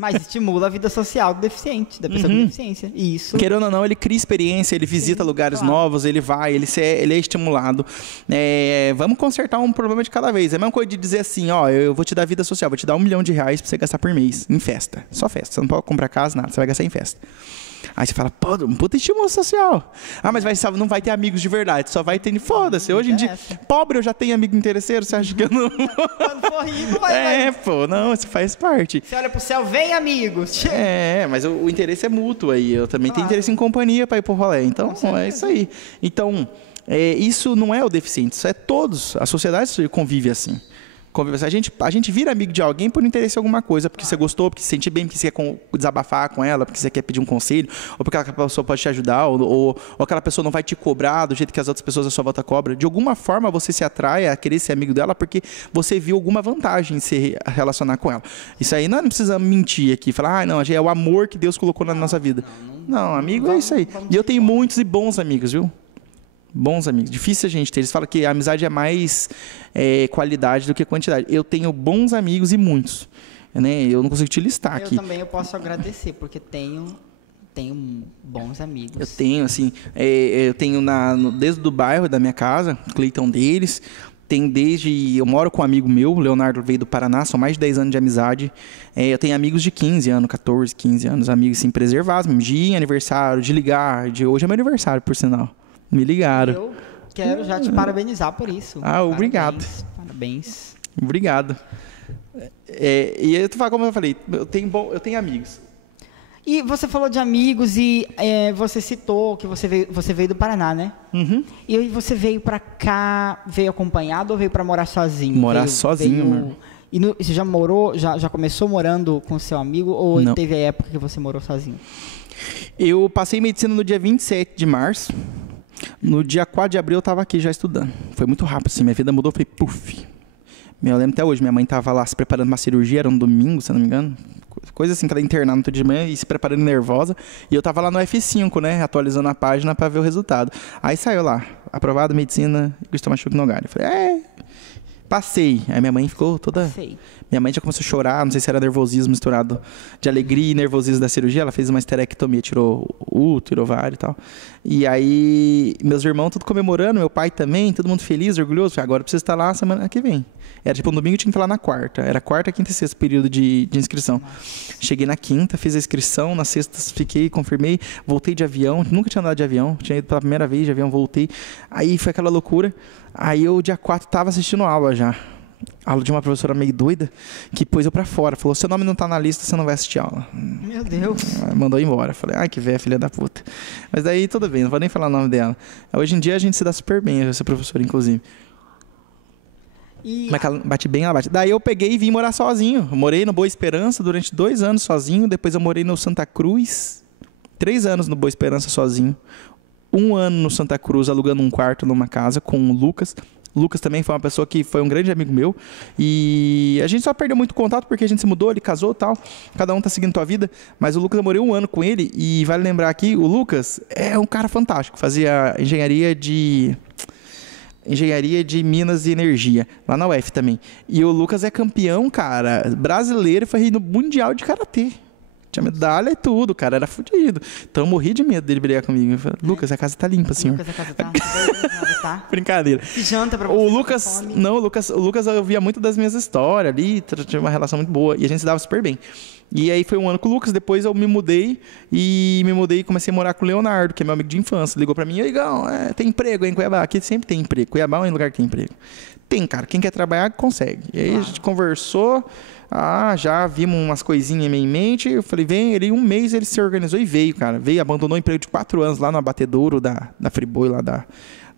Mas estimula a vida social do deficiente, da pessoa com deficiência. E isso... Querendo ou não, ele cria experiência, ele visita lugares novos, ele vai, ele é estimulado. Vamos consertar um problema de cada vez. É a mesma coisa de dizer assim, ó, eu vou te dar vida social, vou te dar R$1 milhão pra você gastar por mês em festa. Só festa. Você não pode comprar casa, nada, você vai gastar em festa. Aí você fala, pô, um puta estímulo social. Mas não vai ter amigos de verdade, só vai ter... Foda-se, hoje em dia, pobre eu já tenho amigo interesseiro, você acha que eu não... Quando for rico, vai. Pô, não, isso faz parte. Você olha pro céu, vem amigos. Mas o interesse é mútuo aí, eu também tenho interesse em companhia para ir pro rolê, então é isso aí. Então, isso não é o deficiente, isso é todos, a sociedade convive assim. A gente vira amigo de alguém por interesse em alguma coisa, porque você gostou, porque se sente bem, porque você quer desabafar com ela, porque você quer pedir um conselho, ou porque aquela pessoa pode te ajudar, ou aquela pessoa não vai te cobrar do jeito que as outras pessoas à sua volta cobram. De alguma forma você se atrai a querer ser amigo dela porque você viu alguma vantagem em se relacionar com ela. Isso aí não precisa mentir aqui, falar, não, é o amor que Deus colocou na nossa vida. Não, amigo é isso aí. E eu tenho muitos e bons amigos, viu? Bons amigos. Difícil a gente ter. Eles falam que a amizade é mais qualidade do que quantidade. Eu tenho bons amigos e muitos. Né? Eu não consigo te listar aqui. Eu posso agradecer, porque tenho bons amigos. Eu tenho, assim... eu tenho desde o bairro da minha casa, Cleiton deles. Eu moro com um amigo meu, Leonardo, veio do Paraná, são mais de 10 anos de amizade. Eu tenho amigos de 15 anos, 14, 15 anos, amigos assim, preservados, mesmo, de aniversário, de ligar. Hoje é meu aniversário, por sinal. Me ligaram. Eu quero já te parabenizar por isso. Obrigado. Parabéns. Obrigado. E eu como eu falei, eu tenho amigos. E você falou de amigos e você citou que você veio do Paraná, né? Uhum. E aí você veio pra cá, veio acompanhado ou veio pra morar sozinho? Morar sozinho, mano. E você já morou, já começou morando com seu amigo ou não? Teve a época que você morou sozinho? Eu passei medicina no dia 27 de março. No dia 4 de abril eu estava aqui já estudando. Foi muito rápido, assim, minha vida mudou, foi puf. Eu lembro até hoje, minha mãe estava lá se preparando uma cirurgia, era um domingo, se eu não me engano. Coisa assim, que ela ia internar no outro dia de manhã e se preparando nervosa. E eu estava lá no F5, né, atualizando a página para ver o resultado. Aí saiu lá, aprovado medicina, Gustavo Machuca Nogari. Eu falei, passei. Aí minha mãe ficou toda... Passei. Minha mãe já começou a chorar, não sei se era nervosismo misturado de alegria e nervosismo da cirurgia. Ela fez uma esterectomia, tirou o útero, ovário e tal. E aí, meus irmãos tudo comemorando, meu pai também, todo mundo feliz, orgulhoso. Agora eu preciso estar lá semana que vem. Era tipo um domingo, eu tinha que estar lá na quarta. Era quarta, quinta e sexta período de inscrição. Nossa. Cheguei na quinta, fiz a inscrição, na sexta fiquei, confirmei, voltei de avião. Nunca tinha andado de avião, tinha ido pela primeira vez de avião, voltei. Aí foi aquela loucura. Aí eu, dia 4, estava assistindo aula já. Aula de uma professora meio doida, que pôs eu pra fora. Falou, seu nome não tá na lista, você não vai assistir aula. Meu Deus. Mandou embora. Falei, que velha, filha da puta. Mas daí tudo bem, não vou nem falar o nome dela. Hoje em dia a gente se dá super bem, essa professora, inclusive. Mas ela bate bem, ela bate. Daí eu peguei e vim morar sozinho. Eu morei no Boa Esperança durante 2 anos sozinho. Depois eu morei no Santa Cruz. 3 anos no Boa Esperança sozinho. 1 ano no Santa Cruz, alugando um quarto numa casa com o Lucas. O Lucas também foi uma pessoa que foi um grande amigo meu. E a gente só perdeu muito contato porque a gente se mudou, ele casou e tal. Cada um tá seguindo sua vida. Mas o Lucas, eu morei 1 ano com ele. E vale lembrar aqui, o Lucas é um cara fantástico. Fazia engenharia de Minas e Energia, lá na UF também. E o Lucas é campeão, cara, brasileiro, foi no Mundial de Karatê. Tinha medalha e tudo, cara, era fudido. Então eu morri de medo dele brigar comigo. Eu falei, Lucas, a casa tá limpa, senhor. Lucas, a casa tá. Brincadeira. Que janta pra você. O Lucas eu via muito das minhas histórias ali, tinha uma relação muito boa. E a gente se dava super bem. E aí foi 1 ano com o Lucas, depois eu me mudei e comecei a morar com o Leonardo, que é meu amigo de infância. Ligou pra mim, e aí, Igão, tem emprego em Cuiabá? Aqui sempre tem emprego. Cuiabá é um lugar que tem emprego. Tem, cara, quem quer trabalhar, consegue. E aí a gente conversou, já vimos umas coisinhas em mente. Eu falei, vem, ele 1 mês ele se organizou e veio, cara. Veio, abandonou o emprego de 4 anos lá no abatedouro da Friboi, lá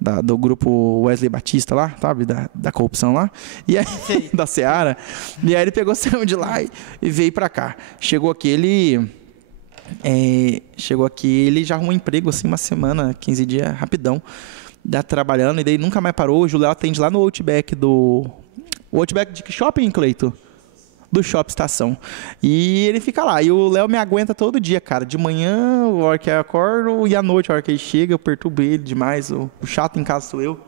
do grupo Wesley Batista lá, sabe? Da corrupção lá. E aí, da Seara. E aí ele pegou, saiu de lá e veio pra cá. Chegou aqui, ele já arrumou um emprego, assim, uma semana, 15 dias, rapidão. Trabalhando, e daí nunca mais parou. Hoje o Léo atende lá no Outback O Outback de que shopping, Cleito? Do Shopping Estação. E ele fica lá. E o Léo me aguenta todo dia, cara. De manhã, a hora que eu acordo, e à noite, a hora que ele chega, eu perturbo ele demais. O chato em casa sou eu.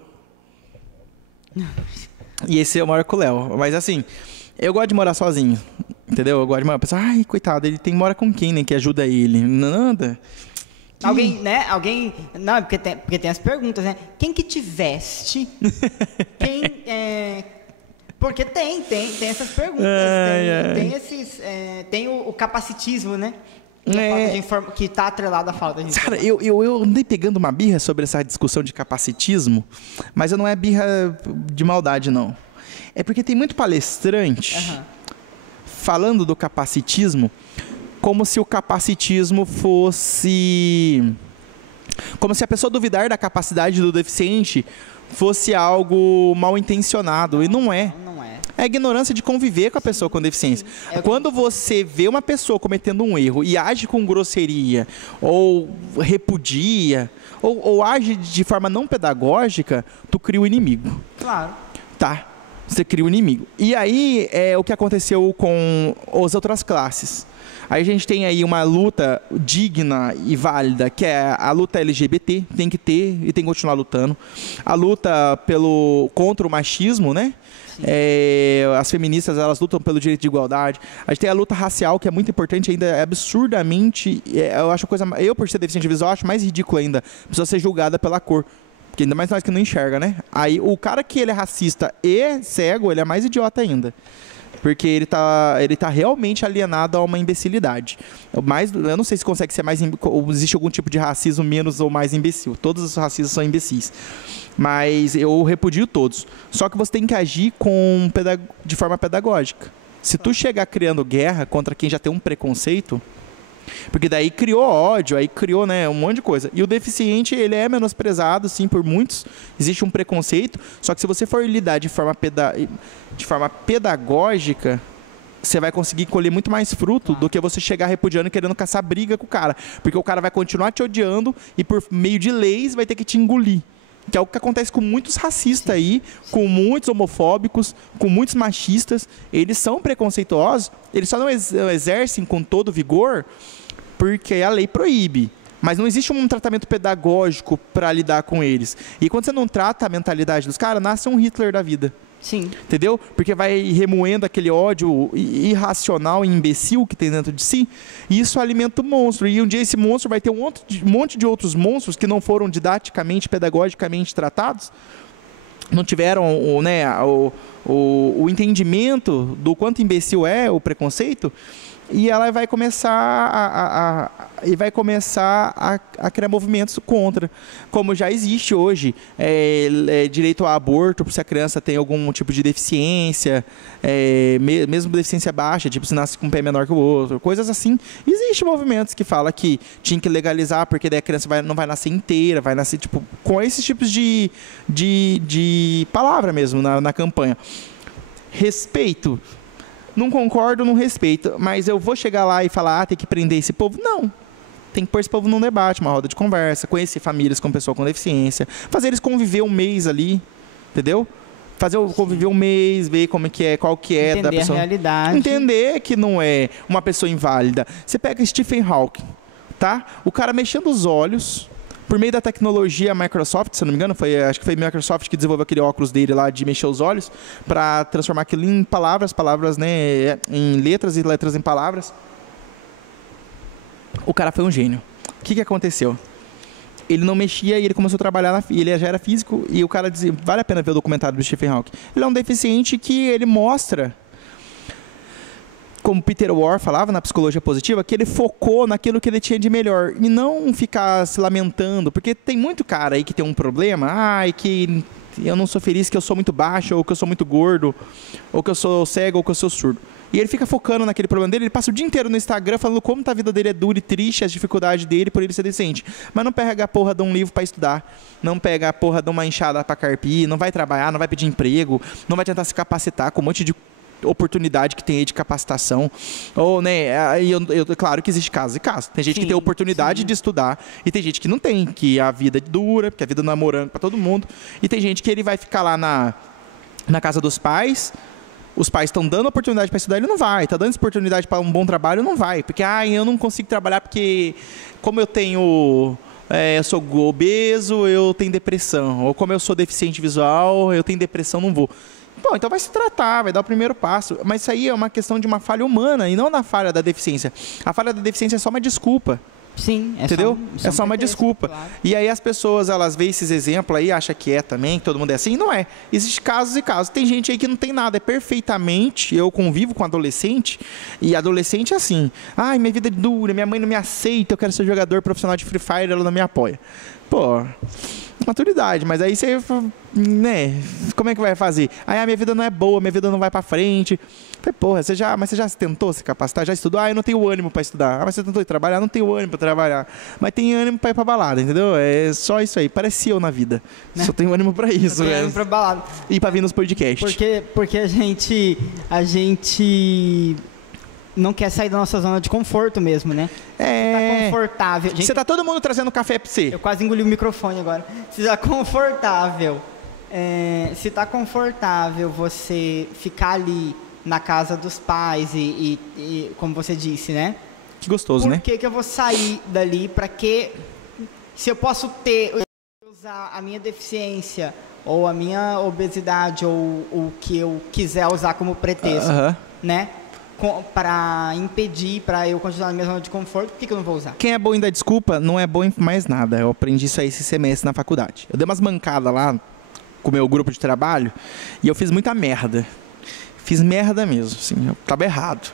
E esse é o maior com o Léo. Mas assim, eu gosto de morar sozinho. Entendeu? Eu gosto de morar. Pensar, ai, coitado, ele mora com quem, né? Que ajuda ele. Nada. Alguém, né? Alguém... Não, porque tem as perguntas, né? Quem que te veste? Porque tem essas perguntas. Tem esses... tem o capacitismo, né? Que está atrelado à falta de informação. Cara, eu andei pegando uma birra sobre essa discussão de capacitismo, mas não é birra de maldade, não. É porque tem muito palestrante falando do capacitismo como se o capacitismo fosse... Como se a pessoa duvidar da capacidade do deficiente fosse algo mal intencionado. E não é. Não é. É a ignorância de conviver com a pessoa com deficiência. Quando você vê uma pessoa cometendo um erro e age com grosseria, ou repudia, ou age de forma não pedagógica, tu cria o inimigo. Claro. Tá. Você cria o inimigo. E aí é o que aconteceu com as outras classes. Aí a gente tem aí uma luta digna e válida, que é a luta LGBT, tem que ter e tem que continuar lutando. A luta contra o machismo, né? As feministas, elas lutam pelo direito de igualdade. A gente tem a luta racial, que é muito importante, ainda é absurdamente... eu acho a coisa... Eu, por ser deficiente visual, acho mais ridículo ainda. Precisa ser julgada pela cor. Porque ainda mais nós que não enxerga, né? Aí o cara que ele é racista e cego, ele é mais idiota ainda. Porque ele tá realmente alienado a uma imbecilidade. Eu não sei se consegue ser mais... Ou existe algum tipo de racismo menos ou mais imbecil. Todos os racistas são imbecis. Mas eu repudio todos. Só que você tem que agir de forma pedagógica. Se tu chegar criando guerra contra quem já tem um preconceito... Porque daí criou ódio, aí criou, né, um monte de coisa. E o deficiente, ele é menosprezado, sim, por muitos. Existe um preconceito. Só que se você for lidar de forma pedagógica, você vai conseguir colher muito mais fruto do que você chegar repudiando e querendo caçar briga com o cara. Porque o cara vai continuar te odiando e por meio de leis vai ter que te engolir. Que é o que acontece com muitos racistas aí, com muitos homofóbicos, com muitos machistas. Eles são preconceituosos, eles só não exercem com todo vigor porque a lei proíbe. Mas não existe um tratamento pedagógico para lidar com eles. E quando você não trata a mentalidade dos caras, nasce um Hitler da vida. Sim. Entendeu? Porque vai remoendo aquele ódio irracional e imbecil que tem dentro de si, e isso alimenta o monstro. E um dia esse monstro vai ter um monte de outros monstros que não foram didaticamente, pedagogicamente tratados, não tiveram o entendimento do quanto imbecil é o preconceito, e ela vai começar a criar movimentos contra, como já existe hoje, direito ao aborto se a criança tem algum tipo de deficiência, mesmo deficiência baixa, tipo se nasce com um pé menor que o outro, coisas assim. Existem movimentos que falam que tinha que legalizar, porque daí a criança não vai nascer inteira, vai nascer tipo, com esses tipos de palavra mesmo na campanha. Respeito. Não concordo, não respeito, mas eu vou chegar lá e falar, tem que prender esse povo? Não. Tem que pôr esse povo num debate, uma roda de conversa, conhecer famílias com pessoa com deficiência, fazer eles conviver um mês ali, entendeu? Conviver um mês, ver como é que é, qual que é da pessoa. Entender a realidade. Entender que não é uma pessoa inválida. Você pega Stephen Hawking, tá? O cara mexendo os olhos... Por meio da tecnologia Microsoft, se não me engano, acho que foi a Microsoft que desenvolveu aquele óculos dele lá de mexer os olhos para transformar aquilo em palavras, né, em letras e letras em palavras. O cara foi um gênio. O que aconteceu? Ele não mexia e ele começou a trabalhar, ele já era físico, e o cara dizia, vale a pena ver o documentário do Stephen Hawking. Ele é um deficiente que ele mostra, como Peter Orr falava na psicologia positiva, que ele focou naquilo que ele tinha de melhor e não ficar se lamentando, porque tem muito cara aí que tem um problema, que eu não sou feliz, que eu sou muito baixo, ou que eu sou muito gordo, ou que eu sou cego, ou que eu sou surdo. E ele fica focando naquele problema dele, ele passa o dia inteiro no Instagram falando como a vida dele é dura e triste, as dificuldades dele por ele ser deficiente. Mas não pega a porra de um livro para estudar, não pega a porra de uma enxada para carpir, não vai trabalhar, não vai pedir emprego, não vai tentar se capacitar com um monte de oportunidade que tem aí de capacitação. Ou, né, claro que existe casos e casos. Tem gente que tem oportunidade de estudar e tem gente que não tem, que a vida é dura, porque a vida não é morando para todo mundo. E tem gente que ele vai ficar lá na casa dos pais. Os pais estão dando oportunidade para estudar, ele não vai. Está dando oportunidade para um bom trabalho, não vai. Porque, eu não consigo trabalhar porque, como eu tenho... eu sou obeso, eu tenho depressão. Ou como eu sou deficiente visual, eu tenho depressão, não vou. Bom, então vai se tratar, vai dar o primeiro passo. Mas isso aí é uma questão de uma falha humana e não da falha da deficiência. A falha da deficiência é só uma desculpa. Sim, entendeu? É só uma desculpa. Claro. E aí as pessoas, elas veem esses exemplos aí, acham que é também, que todo mundo é assim. Não é. Existem casos e casos. Tem gente aí que não tem nada, é perfeitamente. Eu convivo com adolescente, e adolescente é assim. Minha vida é dura, minha mãe não me aceita, eu quero ser jogador profissional de Free Fire, ela não me apoia. Pô, maturidade, mas aí você, né, como é que vai fazer? A minha vida não é boa, minha vida não vai pra frente. Falei, porra, mas você já tentou se capacitar? Já estudou? Eu não tenho ânimo pra estudar. Mas você tentou ir trabalhar? Não tenho ânimo pra trabalhar. Mas tem ânimo pra ir pra balada, entendeu? É só isso aí, parece eu na vida. Né? Só tenho ânimo pra isso, velho. Ânimo pra balada. E pra vir nos podcasts. Porque a gente não quer sair da nossa zona de conforto mesmo, né? Você tá confortável. Você tá todo mundo trazendo café pra você. Eu quase engoli o microfone agora. Se tá confortável. Se tá confortável você ficar ali na casa dos pais e como você disse, né? Que gostoso, né? Por que eu vou sair dali? Pra que... Se eu posso usar a minha deficiência ou a minha obesidade ou o que eu quiser usar como pretexto, né? Para impedir, para eu continuar na minha zona de conforto, por que eu não vou usar? Quem é bom em dar desculpa não é bom em mais nada. Eu aprendi isso aí esse semestre na faculdade. Eu dei umas mancadas lá com o meu grupo de trabalho e eu fiz muita merda. Fiz merda mesmo, assim, eu tava errado.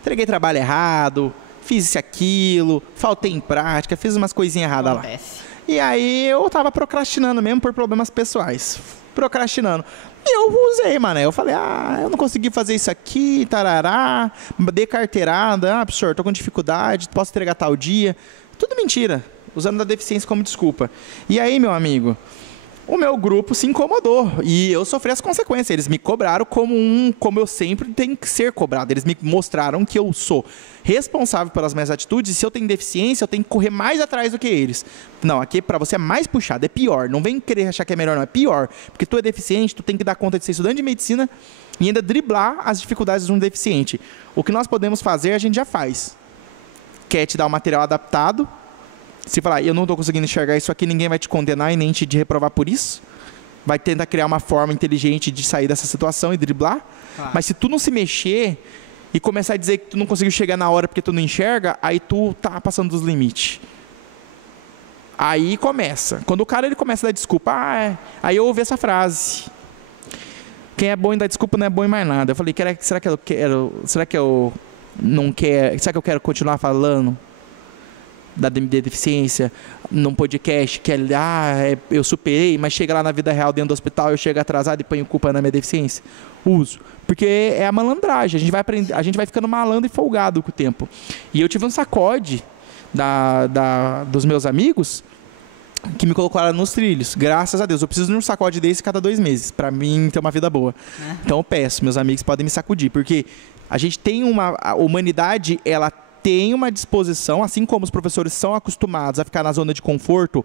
Entreguei trabalho errado, fiz isso e aquilo, faltei em prática, fiz umas coisinhas erradas lá. E aí eu tava procrastinando mesmo por problemas pessoais. Procrastinando. E eu usei, mano. Eu falei, eu não consegui fazer isso aqui, tarará, dei carteirada, professor, tô com dificuldade, posso entregar tal dia. Tudo mentira, usando a deficiência como desculpa. E aí, meu amigo, o meu grupo se incomodou e eu sofri as consequências. Eles me cobraram como eu sempre tenho que ser cobrado. Eles me mostraram que eu sou responsável pelas minhas atitudes e se eu tenho deficiência, eu tenho que correr mais atrás do que eles. Não, aqui pra você é mais puxado, é pior. Não vem querer achar que é melhor, não, é pior. Porque tu é deficiente, tu tem que dar conta de ser estudante de medicina e ainda driblar as dificuldades de um deficiente. O que nós podemos fazer, a gente já faz. Quer te dar o material adaptado. Se falar, eu não estou conseguindo enxergar isso aqui, ninguém vai te condenar e nem te reprovar por isso. Vai tentar criar uma forma inteligente de sair dessa situação e driblar. Mas se tu não se mexer e começar a dizer que tu não conseguiu chegar na hora porque tu não enxerga, aí tu tá passando dos limites. Aí começa. Quando o cara ele começa a dar desculpa, aí eu ouvi essa frase. Quem é bom em dar desculpa não é bom em mais nada. Eu falei, será que eu quero? Será que eu não quero? Será que eu quero continuar falando da deficiência num podcast que eu superei, mas chega lá na vida real dentro do hospital, eu chego atrasado e ponho culpa na minha deficiência? Uso. Porque é a malandragem, a gente vai ficando malandro e folgado com o tempo. E eu tive um sacode dos meus amigos que me colocaram nos trilhos. Graças a Deus. Eu preciso de um sacode desse cada 2 meses para mim ter uma vida boa. Então eu peço, meus amigos podem me sacudir, porque a gente tem a humanidade, ela tem uma disposição, assim como os professores são acostumados a ficar na zona de conforto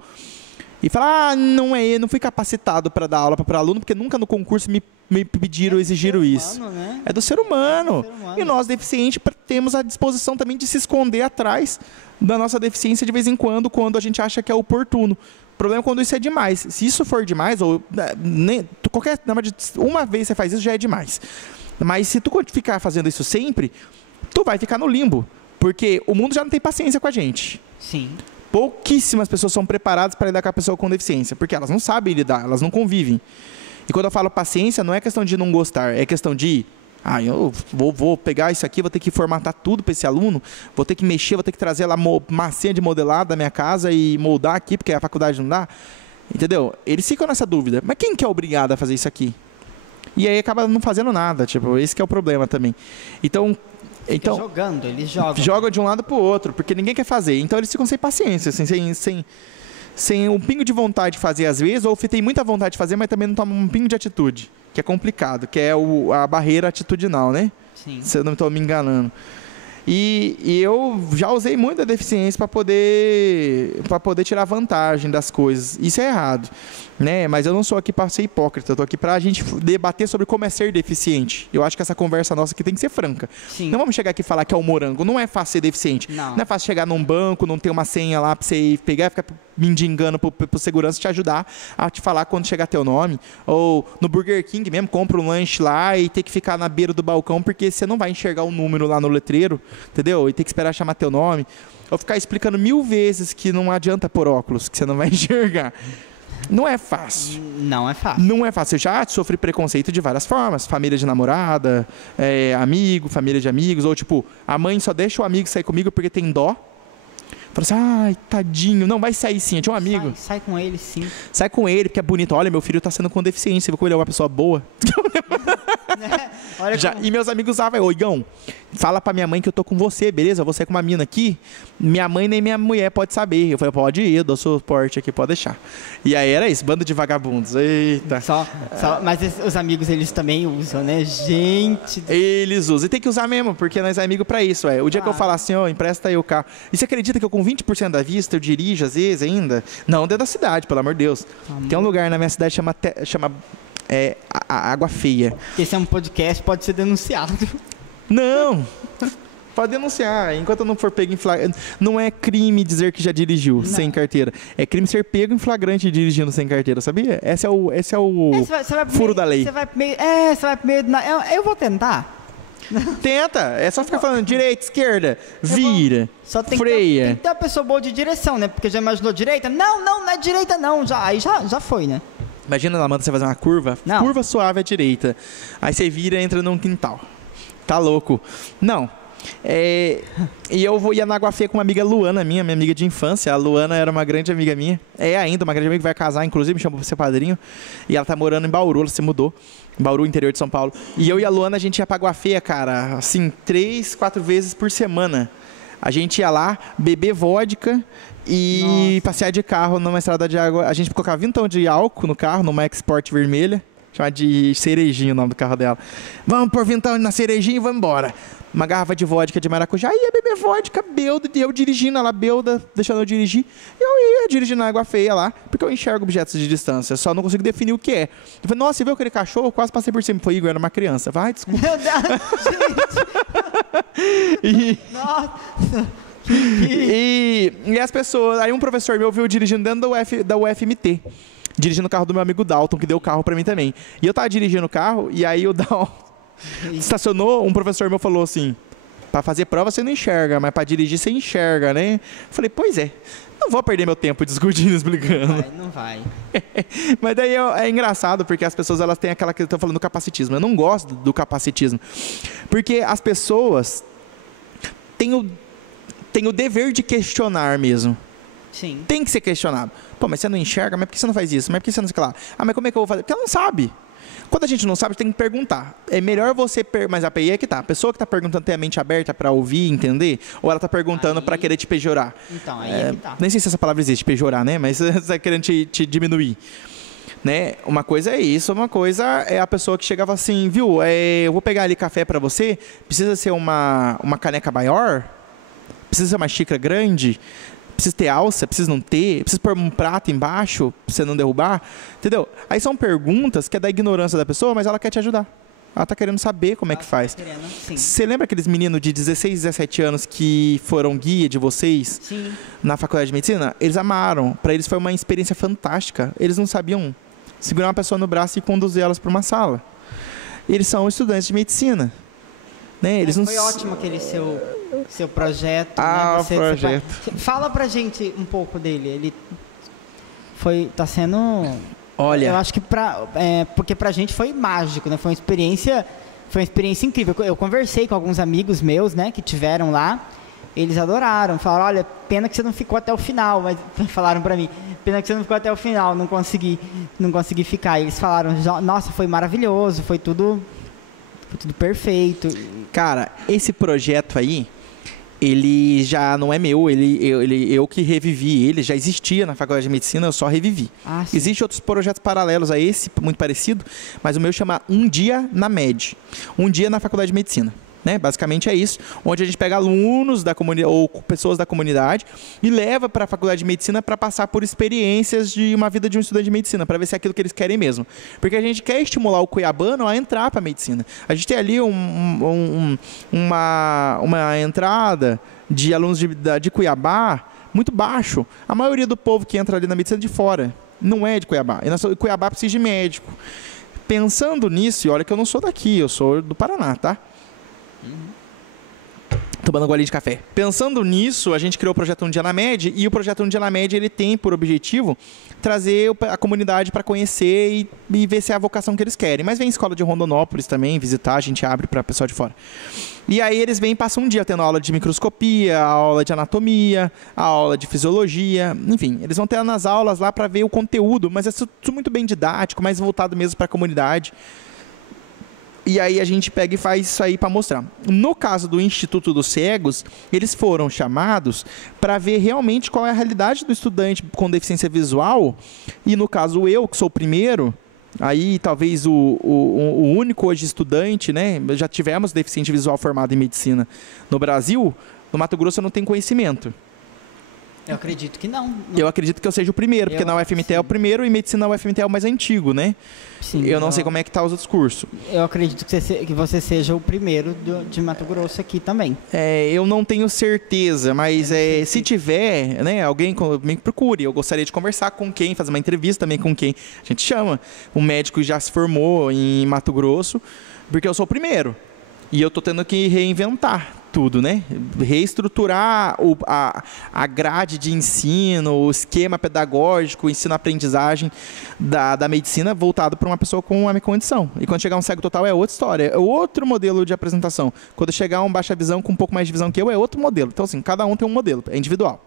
e falar, não fui capacitado para dar aula para aluno, porque nunca no concurso me pediram, exigiram isso. Né? É do ser humano. E nós, deficientes, temos a disposição também de se esconder atrás da nossa deficiência de vez em quando a gente acha que é oportuno. O problema é quando isso é demais. Se isso for demais, ou uma vez você faz isso, já é demais. Mas se tu ficar fazendo isso sempre, tu vai ficar no limbo. Porque o mundo já não tem paciência com a gente. Sim. Pouquíssimas pessoas são preparadas para lidar com a pessoa com deficiência. Porque elas não sabem lidar, elas não convivem. E quando eu falo paciência, não é questão de não gostar. É questão de, eu vou pegar isso aqui, vou ter que formatar tudo para esse aluno. Vou ter que mexer, vou ter que trazer lá massinha de modelado da minha casa e moldar aqui, porque a faculdade não dá. Entendeu? Eles ficam nessa dúvida. Mas quem que é obrigado a fazer isso aqui? E aí acaba não fazendo nada, tipo, esse que é o problema também. Então, jogando, eles jogam. Jogam de um lado pro outro, porque ninguém quer fazer. Então eles ficam sem paciência, assim, sem um pingo de vontade de fazer às vezes, ou tem muita vontade de fazer, mas também não toma um pingo de atitude, que é complicado, que é a barreira atitudinal, né? Sim. Se eu não estou me enganando. E eu já usei muito a deficiência para poder tirar vantagem das coisas. Isso é errado, né? Mas eu não sou aqui para ser hipócrita. Eu estou aqui para a gente debater sobre como é ser deficiente. Eu acho que essa conversa nossa aqui tem que ser franca. Sim. Não vamos chegar aqui e falar que é um morango. Não é fácil ser deficiente. Não é fácil chegar num banco, não ter uma senha lá para você pegar e ficar mendigando pro segurança te ajudar a te falar quando chegar teu nome. Ou no Burger King mesmo, compra um lanche lá e ter que ficar na beira do balcão porque você não vai enxergar o número lá no letreiro, entendeu? E ter que esperar chamar teu nome. Ou ficar explicando 1000 vezes que não adianta pôr óculos, que você não vai enxergar. Não é fácil. Não é fácil. Não é fácil. Eu já sofri preconceito de várias formas. Família de namorada, amigo, família de amigos. Ou tipo, a mãe só deixa o amigo sair comigo porque tem dó. Fala assim, ai, tadinho. Não, vai sair sim, eu tinha um amigo. Sai com ele, sim. Sai com ele, porque é bonito. Olha, meu filho tá sendo com deficiência. Você viu como ele é uma pessoa boa? Olha Já, como... E meus amigos usavam, ô Igão, fala pra minha mãe que eu tô com você, beleza? Você com uma mina aqui, minha mãe nem minha mulher pode saber. Eu falei, pode ir, eu dou suporte aqui, pode deixar. E aí era isso, bando de vagabundos. Eita. Mas os amigos, eles também usam, né? Gente... Eles usam. E tem que usar mesmo, porque nós é amigo pra isso. O dia que eu falar assim, ó, empresta aí o carro. E você acredita que eu com 20% da vista, eu dirijo às vezes ainda? Não dentro da cidade, pelo amor de Deus. Tem um lugar na minha cidade que chama Água Feia. Esse é um podcast, pode ser denunciado. Não! Pode denunciar. Enquanto eu não for pego em flagrante. Não é crime dizer que já dirigiu sem carteira. É crime ser pego em flagrante dirigindo sem carteira, sabia? Esse é o furo da lei. Você vai pro meio... você vai pro meio... Eu vou tentar. Tenta. É só ficar falando direita, esquerda, vira, só tem freia. Tem que ter uma pessoa boa de direção, né? Porque já imaginou direita? Não é direita não. Aí já foi, né? Imagina ela manda você fazer uma curva. Não. Curva suave à direita. Aí você vira e entra num quintal. Tá louco. Não. E eu ia na Água Feia com uma amiga Luana minha amiga de infância. A Luana era uma grande amiga minha. É ainda uma grande amiga que vai casar, inclusive, me chamou pra ser padrinho. E ela tá morando em Bauru, ela se mudou. Bauru, interior de São Paulo. E eu e a Luana, a gente ia pra Água Feia, cara, assim, 3, 4 vezes por semana. A gente ia lá, beber vodka e passear de carro numa estrada de água. A gente colocava vintão de álcool no carro, numa Export vermelha. Chamada de Cerejinha o nome do carro dela. Vamos pôr vintão na Cerejinha e vamos embora. Uma garrafa de vodka de maracujá, ia beber vodka, belda, e eu dirigindo ela, belda, deixando eu dirigir. Eu ia dirigindo na Água Feia lá, porque eu enxergo objetos de distância, só não consigo definir o que é. Eu falei, nossa, você viu aquele cachorro? Eu quase passei por cima. Foi Igor, era uma criança. Vai, desculpa. Meu Deus, nossa. E as pessoas, aí um professor meu viu dirigindo dentro da UFMT, dirigindo o carro do meu amigo Dalton, que deu o carro pra mim também. E eu tava dirigindo o carro, e aí o Dalton estacionou, um professor meu falou assim, pra fazer prova você não enxerga, mas pra dirigir você enxerga, né? Eu falei, pois é, não vou perder meu tempo discutindo, explicando. Não vai. Mas daí é engraçado, porque as pessoas, elas têm aquela que eu tô falando do capacitismo. Eu não gosto do capacitismo, porque as pessoas têm o dever de questionar mesmo. Sim. Tem que ser questionado. Pô, mas você não enxerga, mas por que você não faz isso? Mas por que você não sei o que lá? Ah, mas como é que eu vou fazer? Porque ela não sabe. Quando a gente não sabe, tem que perguntar. É melhor você... Mas aí é que tá. A pessoa que está perguntando tem a mente aberta para ouvir, entender? Ou ela está perguntando para querer te pejorar? Então, aí é que tá. Nem sei se essa palavra existe, pejorar, né? Mas você está querendo te diminuir. Né? Uma coisa é isso, uma coisa é a pessoa que chegava assim, viu? Eu vou pegar ali café para você. Precisa ser uma caneca maior? Precisa ser uma xícara grande? Precisa ter alça, precisa não ter, precisa pôr um prato embaixo pra você não derrubar, entendeu? Aí são perguntas que é da ignorância da pessoa, mas ela quer te ajudar. Ela tá querendo saber como é que faz. Você lembra aqueles meninos de 16, 17 anos que foram guia de vocês? Sim. Na faculdade de medicina? Eles amaram. Para eles foi uma experiência fantástica. Eles não sabiam segurar uma pessoa no braço e conduzir elas para uma sala. Eles são estudantes de medicina. Né? Eles foi ótimo aquele seu projeto. Ah, né? Projeto. Fala pra gente um pouco dele. Ele tá sendo... Olha... Eu acho que porque pra gente foi mágico, né? Foi uma experiência incrível. Eu conversei com alguns amigos meus, né? Que tiveram lá. eles adoraram. Falaram, olha, pena que você não ficou até o final, mas falaram pra mim, pena que você não ficou até o final, não consegui ficar. E eles falaram, nossa, foi maravilhoso, foi tudo perfeito. Cara, esse projeto aí, ele já não é meu, eu que revivi ele, já existia na Faculdade de Medicina, eu só revivi. Existem outros projetos paralelos a esse, muito parecido, mas o meu chama Um Dia na MED, Um Dia na Faculdade de Medicina. Né? Basicamente é isso, onde a gente pega alunos da comunidade ou pessoas da comunidade e leva para a Faculdade de Medicina para passar por experiências de uma vida de um estudante de medicina, para ver se é aquilo que eles querem mesmo. Porque a gente quer estimular o cuiabano a entrar para a medicina. A gente tem ali uma entrada de alunos de Cuiabá muito baixo. A maioria do povo que entra ali na medicina é de fora, não é de Cuiabá. E Cuiabá precisa de médico. Pensando nisso, e olha que eu não sou daqui, eu sou do Paraná, tá? Tomando um golinho de café. Pensando nisso, a gente criou o projeto Um Dia na MED, e o projeto Um Dia na MED, ele tem por objetivo trazer a comunidade para conhecer e ver se é a vocação que eles querem. Mas vem escola de Rondonópolis também visitar, a gente abre para pessoal de fora. E aí eles vêm e passam um dia tendo aula de microscopia, aula de anatomia, aula de fisiologia, enfim, eles vão ter nas aulas lá para ver o conteúdo, mas é tudo muito bem didático, mais voltado mesmo para a comunidade. E aí a gente pega e faz isso aí para mostrar. No caso do Instituto dos Cegos, eles foram chamados para ver realmente qual é a realidade do estudante com deficiência visual. E no caso eu, que sou o primeiro, aí talvez o único hoje estudante, né? Já tivemos deficiente visual formado em medicina no Brasil, no Mato Grosso eu não tenho conhecimento. Eu acredito que não. Eu acredito que eu seja o primeiro, porque na UFMT é o primeiro e medicina na UFMT é o mais antigo, né? Sim, eu não sei como é que tá os outros cursos. Eu acredito que você seja o primeiro de Mato Grosso aqui também. Eu não tenho certeza, mas se tiver, né, alguém me procure. Eu gostaria de conversar com quem, fazer uma entrevista também com quem a gente chama. Um médico que já se formou em Mato Grosso, porque eu sou o primeiro. E eu tô tendo que reinventar tudo, né? Reestruturar a grade de ensino, o esquema pedagógico, o ensino-aprendizagem da medicina voltado para uma pessoa com a minha condição. E quando chegar um cego total é outra história, é outro modelo de apresentação. Quando chegar um baixa visão com um pouco mais de visão que eu, é outro modelo. Então, assim, cada um tem um modelo, é individual.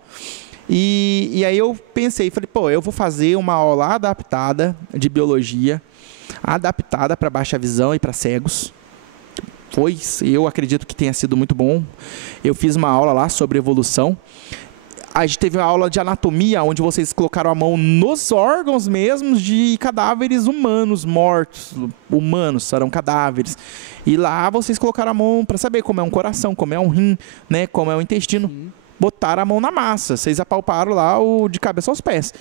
E aí eu pensei, falei, eu vou fazer uma aula adaptada de biologia, adaptada para baixa visão e para cegos. Eu acredito que tenha sido muito bom. Eu fiz uma aula lá sobre evolução. A gente teve uma aula de anatomia, onde vocês colocaram a mão nos órgãos mesmos de cadáveres humanos, mortos. Humanos, eram cadáveres. E lá vocês colocaram a mão para saber como é um coração, como é um rim, né, como é um intestino. Sim. Botaram a mão na massa. Vocês apalparam lá de cabeça aos pés.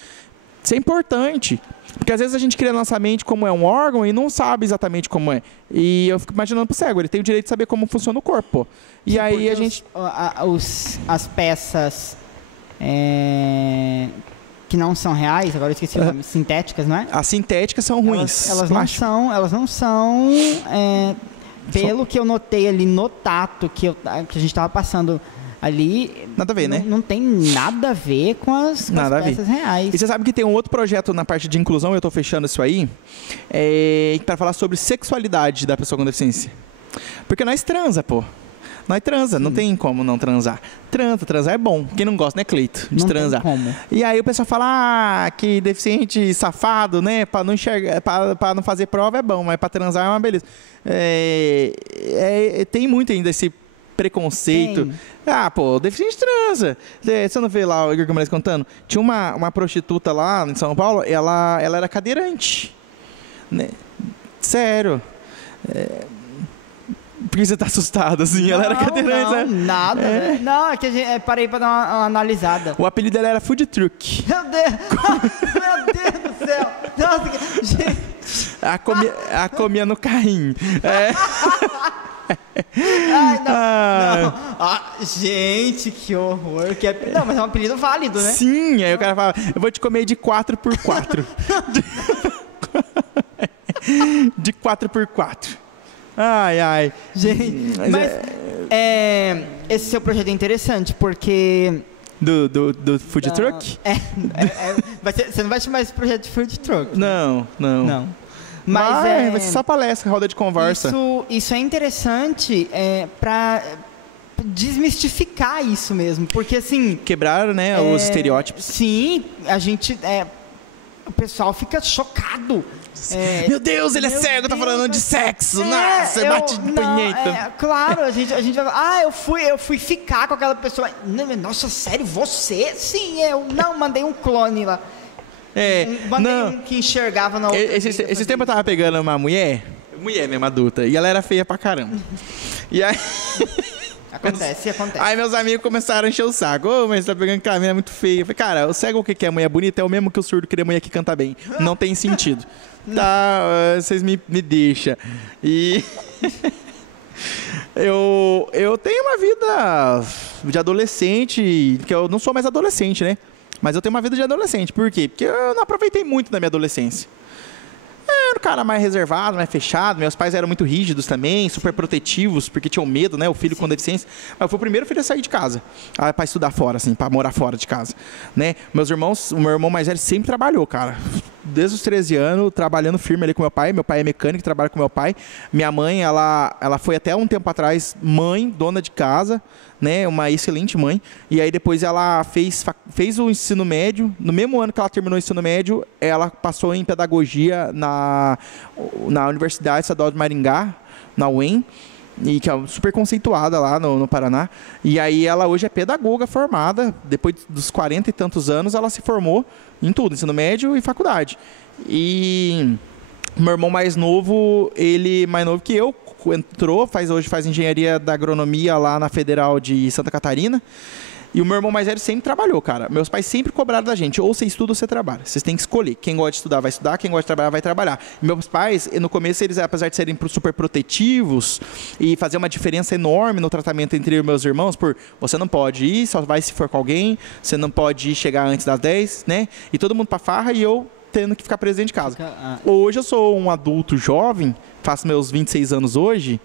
Isso é importante, porque às vezes a gente cria na nossa mente como é um órgão e não sabe exatamente como é. E eu fico imaginando pro cego, ele tem o direito de saber como funciona o corpo. E aí a gente... As peças que não são reais, agora eu esqueci o nome, sintéticas, não é? As sintéticas são ruins. Elas não são pelo que eu notei ali no tato que a gente estava passando ali, nada a ver, né? Não tem nada a ver com as peças reais. E você sabe que tem um outro projeto na parte de inclusão, eu estou fechando isso aí, para falar sobre sexualidade da pessoa com deficiência. Porque nós transa, pô. Nós transa, não tem como não transar. Transar é bom. Quem não gosta, né, Cleito? De transar. Tem como. E aí o pessoal fala, que deficiente safado, né? Para não enxergar, para não fazer prova é bom, mas para transar é uma beleza. Tem muito ainda esse preconceito. Tem. Deficiente transa. Você não vê lá o Igor Guimarães contando? Tinha uma prostituta lá em São Paulo, ela era cadeirante. Né? Sério. Por que você tá assustado assim? Ela era cadeirante, né? Nada, né? Não, é que parei pra dar uma analisada. O apelido dela era Food Truck. Meu Deus! Meu Deus do céu! Nossa, gente! A comia no carrinho. Ai, não. Gente, que horror. Não, mas é um apelido válido, né? Sim, aí o cara fala, eu vou te comer de 4x4. De 4x4. Ai. Gente, mas esse seu projeto é interessante, porque... Do Food Truck? Você não vai chamar esse projeto de Food Truck? Não. Mas vai ser só palestra, roda de conversa. Isso é interessante para desmistificar isso mesmo, porque assim... Quebraram, né, os estereótipos. Sim, a gente... o pessoal fica chocado. Meu Deus, ele é cego, tá falando de sexo. Nossa, bate de punheta. Claro, a gente vai... eu fui ficar com aquela pessoa. Nossa, sério, você? Sim, eu. Não, mandei um clone lá. Mandei um que enxergava na outra. Esse tempo eu tava pegando uma mulher mesmo, adulta, e ela era feia pra caramba. E aí... Acontece. Aí meus amigos começaram a encher o saco. Mas você tá pegando aquela menina muito feia. Eu falei, cara, o cego que quer mulher bonita é o mesmo que o surdo querer mulher que canta bem. Não tem sentido. Tá, vocês me deixam. E... eu tenho uma vida de adolescente, que eu não sou mais adolescente, né? Mas eu tenho uma vida de adolescente. Por quê? Porque eu não aproveitei muito da minha adolescência. Eu era um cara mais reservado, mais fechado. Meus pais eram muito rígidos também, super protetivos, porque tinham medo, né? O filho com deficiência. Mas eu fui o primeiro filho a sair de casa, para estudar fora, assim, para morar fora de casa, né? O meu irmão mais velho sempre trabalhou, cara. Desde os 13 anos, trabalhando firme ali com meu pai. Meu pai é mecânico, trabalha com meu pai. Minha mãe, ela foi até um tempo atrás mãe, dona de casa, né? Uma excelente mãe. E aí depois ela fez o ensino médio. No mesmo ano que ela terminou o ensino médio, ela passou em pedagogia na Universidade Estadual de Maringá, na UEM, e que é super conceituada lá no Paraná. E aí ela hoje é pedagoga formada. Depois dos 40 e tantos anos, ela se formou em tudo, ensino médio e faculdade. E meu irmão mais novo, ele mais novo que eu, hoje faz engenharia da agronomia lá na Federal de Santa Catarina. E o meu irmão mais velho sempre trabalhou, cara. Meus pais sempre cobraram da gente, ou você estuda ou você trabalha. Vocês têm que escolher. Quem gosta de estudar vai estudar, quem gosta de trabalhar vai trabalhar. E meus pais, no começo, eles, apesar de serem super protetivos e fazer uma diferença enorme no tratamento entre eu e meus irmãos, você não pode ir, só vai se for com alguém, você não pode chegar antes das 10, né? E todo mundo pra farra e eu tendo que ficar preso dentro de casa. Hoje eu sou um adulto jovem, faço meus 26 anos hoje.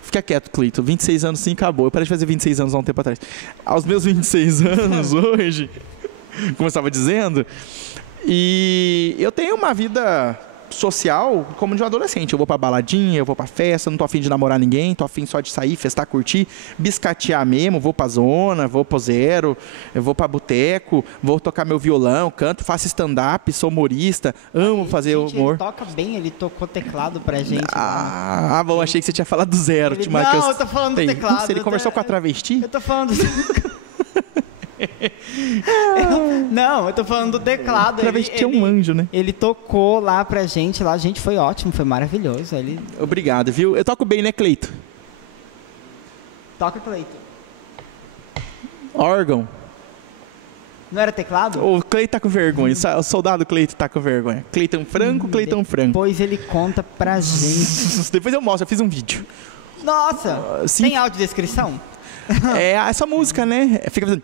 Fica quieto, Cleito. 26 anos sim, acabou. Eu parei de fazer 26 anos há um tempo atrás. Aos meus 26 anos hoje, como eu estava dizendo, e eu tenho uma vida social como de um adolescente. Eu vou pra baladinha, eu vou pra festa, não tô afim de namorar ninguém, tô afim só de sair, festar, curtir, biscatear mesmo, vou pra zona, vou pro zero, eu vou pra boteco, vou tocar meu violão, canto, faço stand-up, sou humorista, amo fazer humor. Ele toca bem, ele tocou teclado pra gente. Bom, achei que você tinha falado do zero. Não, eu tô falando do teclado. Ele conversou com a travesti? Eu tô falando Não, eu tô falando do teclado. Travesti é um anjo, né? Ele tocou lá pra gente, lá, gente, foi ótimo, foi maravilhoso. Obrigado, viu? Eu toco bem, né, Cleito? Toca, Cleito. Órgão. Não era teclado? O Cleito tá com vergonha. O soldado Cleito tá com vergonha. Cleiton Franco, Cleiton Franco. Depois ele conta pra gente. Depois eu mostro, eu fiz um vídeo. Nossa! Tem audiodescrição? É essa música, né? Fica fazendo...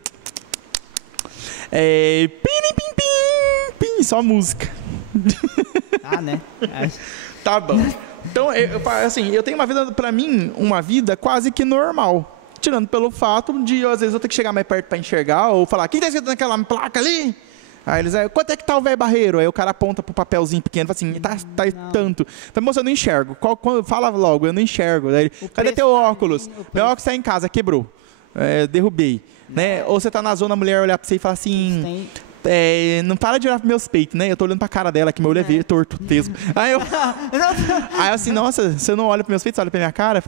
só música. Né? Tá bom. Então, eu tenho uma vida, pra mim, uma vida quase que normal. Tirando pelo fato de, às vezes, eu ter que chegar mais perto pra enxergar, ou falar, quem tá escrito naquela placa ali? Aí eles, quanto é que tá o velho barreiro? Aí o cara aponta pro papelzinho pequeno e fala assim, tá tanto. Então, moça, eu não enxergo. Fala logo, eu não enxergo. Daí, cadê teu óculos? Meu óculos tá em casa, quebrou. Derrubei. Né? Ou você tá na zona, a mulher olhar pra você e falar assim... não para de olhar pros meus peitos, né? Eu tô olhando pra cara dela, que meu olho é torto, tesgo. Aí eu assim, nossa, você não olha pros meus peitos, você olha pra minha cara?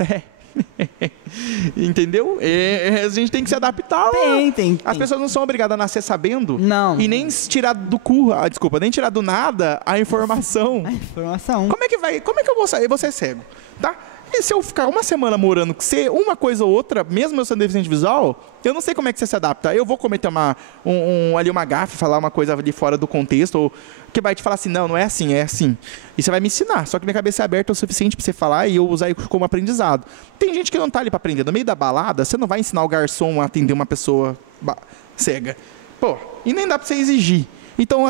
Entendeu? A gente tem que se adaptar. Tem. As pessoas não são obrigadas a nascer sabendo. Não. E nem tirar do cu, nem tirar do nada a informação. Como é que eu vou sair? Você é cego, tá? E se eu ficar uma semana morando com você, uma coisa ou outra, mesmo eu sendo deficiente visual, eu não sei como é que você se adapta. Eu vou cometer ali uma gafe, falar uma coisa ali fora do contexto, ou que vai te falar assim, não é assim, é assim. E você vai me ensinar, só que minha cabeça é aberta o suficiente para você falar e eu usar isso como aprendizado. Tem gente que não tá ali para aprender. No meio da balada, você não vai ensinar o garçom a atender uma pessoa cega. E nem dá para você exigir. Então,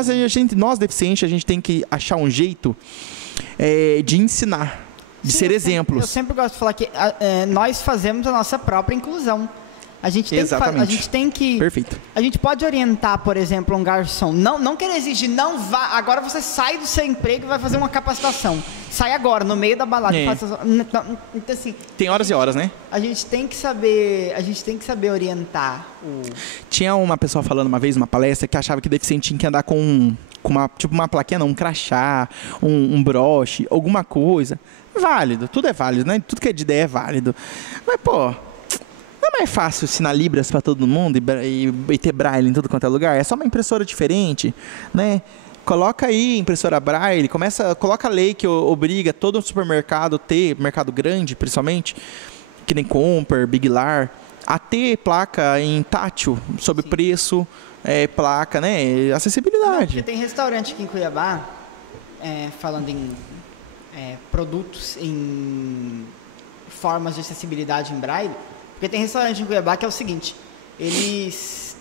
nós deficientes, a gente tem que achar um jeito de ensinar. De ser exemplos. Eu sempre gosto de falar que nós fazemos a nossa própria inclusão. A gente tem que Perfeito. A gente pode orientar, por exemplo, um garçom. Não querer exigir, não vá. Agora você sai do seu emprego e vai fazer uma capacitação. Sai agora, no meio da balada. Então, assim, tem horas e horas, né? A gente tem que saber orientar Tinha uma pessoa falando uma vez, numa palestra, que achava que deficiente tinha que andar com uma plaquinha, não, um crachá, um broche, alguma coisa. Válido, tudo é válido, né? Tudo que é de ideia é válido. Mas, pô, não é mais fácil ensinar Libras para todo mundo e ter Braille em tudo quanto é lugar? É só uma impressora diferente, né? Coloca aí impressora Braille, coloca a lei que obriga todo supermercado mercado grande, principalmente, que nem Compar, Big Lar, a ter placa em tátil, sob preço, placa, né? Acessibilidade. Não, porque tem restaurante aqui em Cuiabá, falando em produtos, em formas de acessibilidade em Braille, porque tem restaurante em Cuiabá que é o seguinte, eles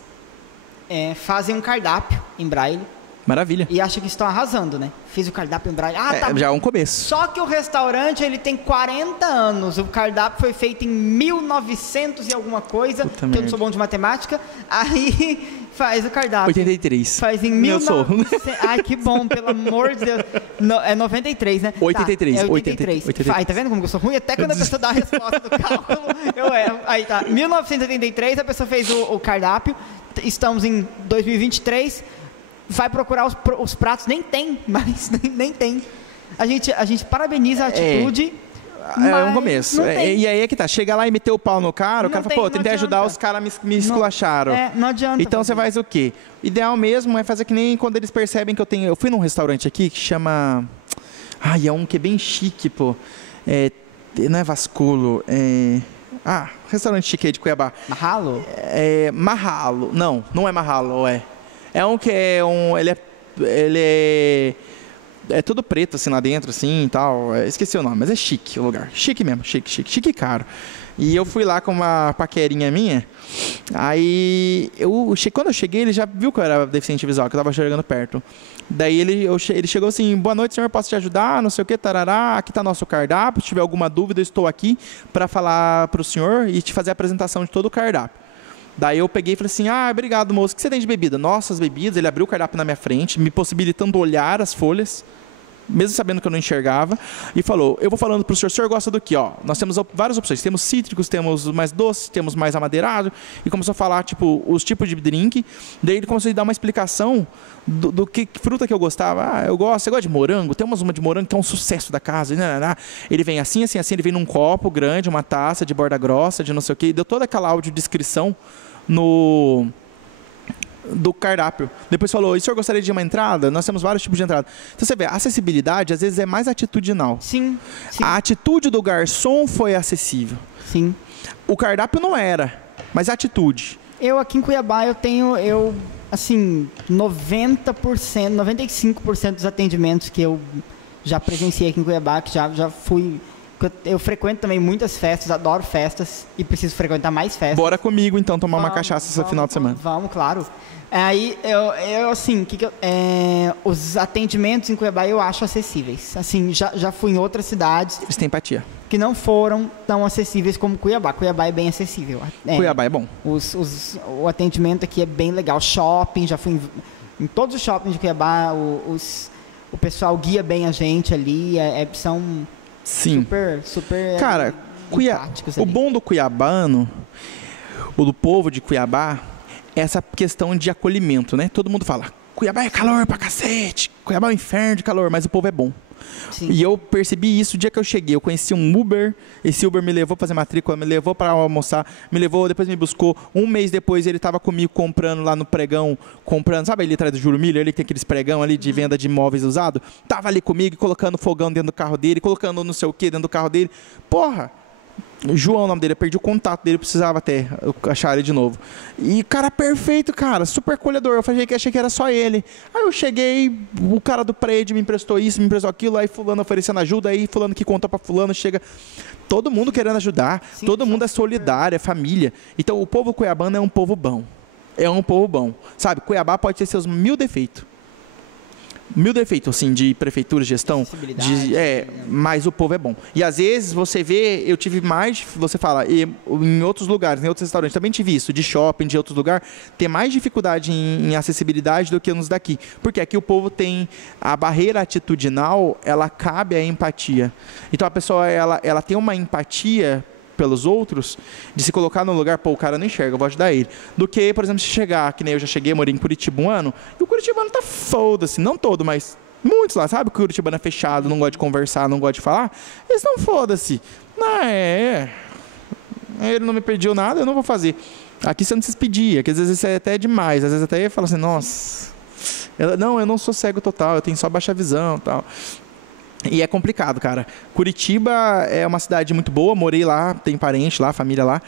fazem um cardápio em Braille. Maravilha. E acham que estão arrasando, né? Fiz o cardápio em Braille. Tá. Já é um começo. Só que o restaurante, ele tem 40 anos. O cardápio foi feito em 1900 e alguma coisa. Puta que eu não sou bom de matemática. Aí faz o cardápio. 83. Faz em 1900. Ai, que bom, pelo amor de Deus. É 93, né? 83. Tá, é 83. Ai, tá vendo como eu sou ruim? Até quando a pessoa dá a resposta do cálculo, eu erro. Aí tá. 1983, a pessoa fez o cardápio. Estamos em 2023. Vai procurar os pratos, nem tem, mas nem tem. A gente parabeniza a atitude. É um começo. E aí é que tá. Chega lá e meteu o pau no cara, o cara fala, pô, tentei ajudar, os caras me esculacharam. Não adianta. Então você faz o quê? O ideal mesmo é fazer que nem quando eles percebem que eu fui num restaurante aqui que chama... é um que é bem chique, pô. Não é Vasculo, restaurante chique aí de Cuiabá. Marralo? Marralo. Não é Marralo, É um que ele é todo preto, assim, lá dentro, assim, e tal. Esqueci o nome, mas é chique o lugar. Chique mesmo, chique e caro. E eu fui lá com uma paquerinha minha. Aí, quando eu cheguei, ele já viu que eu era deficiente visual, que eu tava chegando perto. Daí ele chegou assim, boa noite, senhor, posso te ajudar? Não sei o que, tarará, aqui tá nosso cardápio. Se tiver alguma dúvida, eu estou aqui para falar pro senhor e te fazer a apresentação de todo o cardápio. Daí eu peguei e falei assim, obrigado, moço, o que você tem de bebida? Nossas bebidas, ele abriu o cardápio na minha frente, me possibilitando olhar as folhas, mesmo sabendo que eu não enxergava, e falou, eu vou falando pro senhor, o senhor gosta do que? Nós temos várias opções, temos cítricos, temos mais doces, temos mais amadeirado, e começou a falar, os tipos de drink, daí ele começou a dar uma explicação do que fruta que eu gostava. Você gosta de morango? Temos uma de morango que é um sucesso da casa, ele vem assim, ele vem num copo grande, uma taça de borda grossa, de não sei o que, e deu toda aquela audiodescrição do cardápio. Depois falou, e o senhor gostaria de uma entrada? Nós temos vários tipos de entrada. Então você vê, a acessibilidade às vezes é mais atitudinal. Sim. A atitude do garçom foi acessível. Sim. O cardápio não era, mas a atitude. Eu aqui em Cuiabá, eu tenho, assim, 90%, 95% dos atendimentos que eu já presenciei aqui em Cuiabá, que já fui... Eu frequento também muitas festas, adoro festas e preciso frequentar mais festas. Bora comigo, então, tomar uma cachaça esse final de semana. Vamos, claro. Aí, eu assim, os atendimentos em Cuiabá eu acho acessíveis. Assim, já fui em outras cidades... Eles têm empatia. Que não foram tão acessíveis como Cuiabá. Cuiabá é bem acessível. Cuiabá é bom. O atendimento aqui é bem legal. Shopping, já fui em todos os shoppings de Cuiabá. O pessoal guia bem a gente ali. São... Sim. Super. Cara, o bom do cuiabano, ou do povo de Cuiabá, é essa questão de acolhimento, né? Todo mundo fala, Cuiabá é calor pra cacete, Cuiabá é um inferno de calor, mas o povo é bom. Sim. E eu percebi isso o dia que eu cheguei. Eu conheci um Uber, esse Uber me levou para fazer matrícula, me levou para almoçar, depois me buscou. Um mês depois ele estava comigo comprando lá no pregão, sabe ali atrás do Júlio Miller, ele tem aqueles pregão ali de venda de imóveis usados? Tava ali comigo, colocando fogão dentro do carro dele, colocando não sei o que dentro do carro dele. Porra! João, o nome dele, eu perdi o contato dele, precisava até achar ele de novo. E cara perfeito, cara, super acolhedor. Eu achei que era só ele. Aí eu cheguei, o cara do prédio me emprestou isso, me emprestou aquilo, aí fulano oferecendo ajuda, aí fulano que contou pra fulano, chega todo mundo querendo ajudar. Sim, todo mundo é solidário, é família. Então o povo cuiabano é um povo bom. É um povo bom. Sabe, Cuiabá pode ter seus 1000 defeitos, mil defeitos, assim, de prefeitura, gestão, mas o povo é bom. E às vezes você vê, eu tive mais, você fala, em outros lugares, em outros restaurantes, também tive isso, de shopping, de outros lugares, ter mais dificuldade em acessibilidade do que nos daqui. Porque aqui o povo tem a barreira atitudinal, ela cabe à empatia. Então a pessoa, ela tem uma empatia pelos outros, de se colocar no lugar, pô, o cara não enxerga, eu vou ajudar ele. Do que, por exemplo, se chegar, que nem eu já cheguei, morei em Curitiba um ano, e o curitibano tá foda-se, não todo, mas muitos lá, sabe? O curitibano é fechado, não gosta de conversar, não gosta de falar, eles não foda-se. Não, ele não me pediu nada, eu não vou fazer. Aqui você não precisa pedir, aqui às vezes isso é até demais, às vezes até fala assim, nossa, eu não sou cego total, eu tenho só baixa visão e tal. E é complicado, cara. Curitiba é uma cidade muito boa, morei lá, tem parente lá, família lá.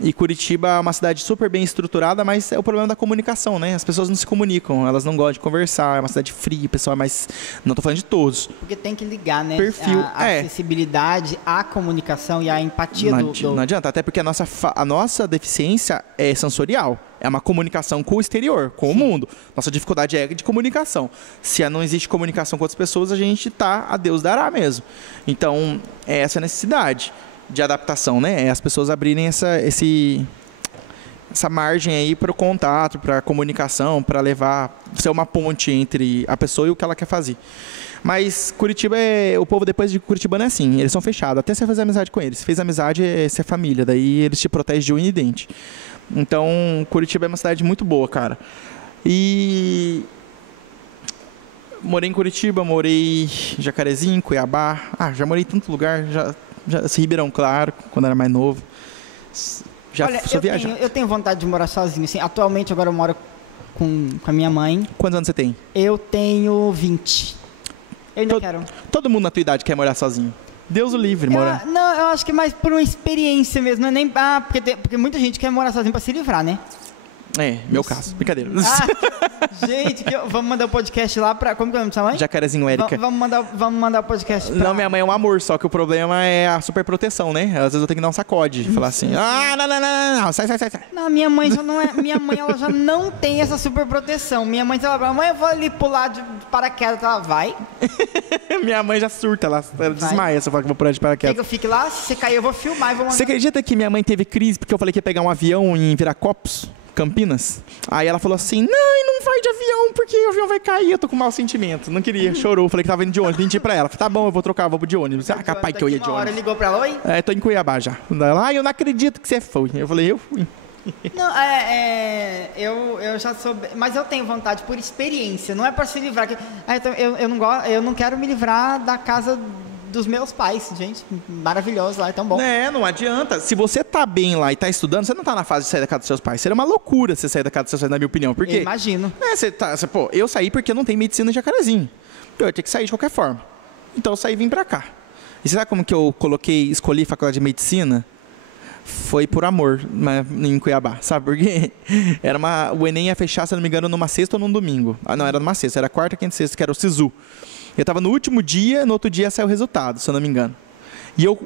E Curitiba é uma cidade super bem estruturada, mas é o problema da comunicação, né? As pessoas não se comunicam, elas não gostam de conversar, é uma cidade fria, o pessoal é mais... Não tô falando de todos. Porque tem que ligar, né? Perfil, a acessibilidade, a comunicação e a empatia Não adianta, até porque a nossa deficiência é sensorial. É uma comunicação com o exterior, com o mundo. Nossa dificuldade é de comunicação. Se não existe comunicação com outras pessoas, a gente tá a Deus dará mesmo. Então, é essa a necessidade de adaptação, né? É as pessoas abrirem essa margem aí para o contato, para a comunicação, para ser uma ponte entre a pessoa e o que ela quer fazer. Mas Curitiba o povo depois de Curitibano é assim, eles são fechados, até você fazer amizade com eles. Se fez amizade, você é família, daí eles te protegem de unha e dente. Então, Curitiba é uma cidade muito boa, cara. E morei em Curitiba, morei em Jacarezinho, Cuiabá. Já morei em tanto lugar, já Ribeirão Claro, quando era mais novo. Olha, eu tenho vontade de morar sozinho. Assim, atualmente, agora eu moro com a minha mãe. Quantos anos você tem? Eu tenho 20. Eu ainda quero. Todo mundo na tua idade quer morar sozinho. Deus o livre, morar. Não, eu acho que é mais por uma experiência mesmo. Não é nem, porque muita gente quer morar sozinho pra se livrar, né? Meu caso. Brincadeira. Gente, vamos mandar o podcast lá pra... Como que é o nome da sua mãe? Jacarezinho Érica. Vamos mandar o podcast pra... Não, minha mãe é um amor, só que o problema é a superproteção, né? Às vezes eu tenho que dar um sacode. Falar assim, não, sai. Não, minha mãe já não é... Minha mãe, ela já não tem essa superproteção. Minha mãe, se ela fala, mãe, eu vou ali pular de paraquedas, ela vai. Minha mãe já surta, ela desmaia se eu falar que eu vou pular de paraquedas. Quer que eu fique lá? Se você cair, eu vou filmar e vou mandar. Você acredita que minha mãe teve crise porque eu falei que ia pegar um avião em Viracopos? Campinas. Aí ela falou assim, não vai de avião, porque o avião vai cair, eu tô com mau sentimento. Não queria, chorou, falei que tava indo de ônibus, menti pra ela. Falei, tá bom, eu vou trocar, vou de ônibus. Capaz que eu ia de ônibus. Uma hora ligou pra ela, oi? Tô em Cuiabá já. Ela, eu não acredito que você foi. Eu falei, eu fui. Não, eu já soube, mas eu tenho vontade por experiência, não é pra se livrar. Eu não quero me livrar da casa dos meus pais, gente, maravilhoso lá, é tão bom. Não adianta. Se você tá bem lá e tá estudando, você não tá na fase de sair da casa dos seus pais. Seria uma loucura você sair da casa dos seus pais, na minha opinião. Porque, eu imagino. Eu saí porque não tem medicina em Jacarezinho. Eu ia ter que sair de qualquer forma. Então eu saí e vim pra cá. E você sabe como que eu escolhi faculdade de medicina? Foi por amor, em Cuiabá. Sabe por quê? O Enem ia fechar, se não me engano, numa sexta ou num domingo. Não, era numa sexta. Era quarta, quinta e sexta, que era o SISU. Eu tava no último dia, no outro dia saiu o resultado, se eu não me engano. E eu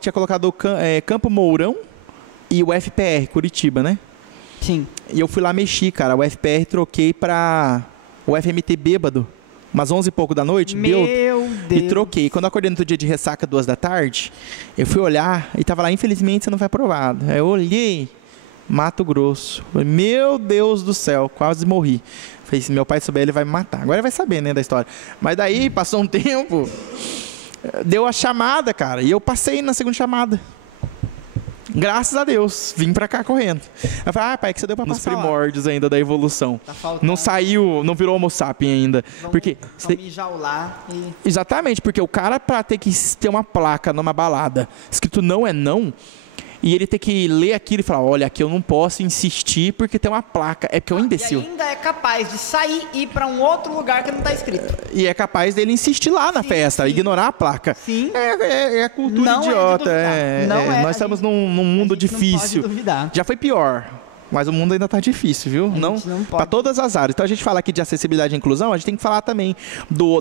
tinha colocado Campo Mourão e o FPR, Curitiba, né? Sim. E eu fui lá mexer, cara. O FPR troquei pra o FMT bêbado, umas 11 e pouco da noite. Meu Deus. E troquei. Quando eu acordei no outro dia de ressaca, 2 da tarde, eu fui olhar e tava lá, infelizmente você não foi aprovado. Aí eu olhei, Mato Grosso. Falei, meu Deus do céu, quase morri. Falei, se meu pai souber, ele vai me matar. Agora ele vai saber, né, da história. Mas daí, passou um tempo, deu a chamada, cara, e eu passei na segunda chamada. Graças a Deus, vim pra cá correndo. Eu falei, pai, que você deu pra passar nos primórdios ainda da evolução. Tá faltando. Não saiu, não virou homo sapiens ainda. Vamos enjaular e... Exatamente, porque o cara, pra ter que ter uma placa numa balada, escrito não é não, e ele ter que ler aquilo e falar, olha, aqui eu não posso insistir porque tem uma placa. É porque é um imbecil. E ainda é capaz de sair e ir para um outro lugar que não está escrito. E é capaz dele insistir lá na festa, ignorar a placa. Sim. É cultura não idiota. Nós estamos num mundo difícil. Não pode duvidar. Já foi pior. Mas o mundo ainda está difícil, viu? Não para todas as áreas. Então a gente fala aqui de acessibilidade e inclusão, a gente tem que falar também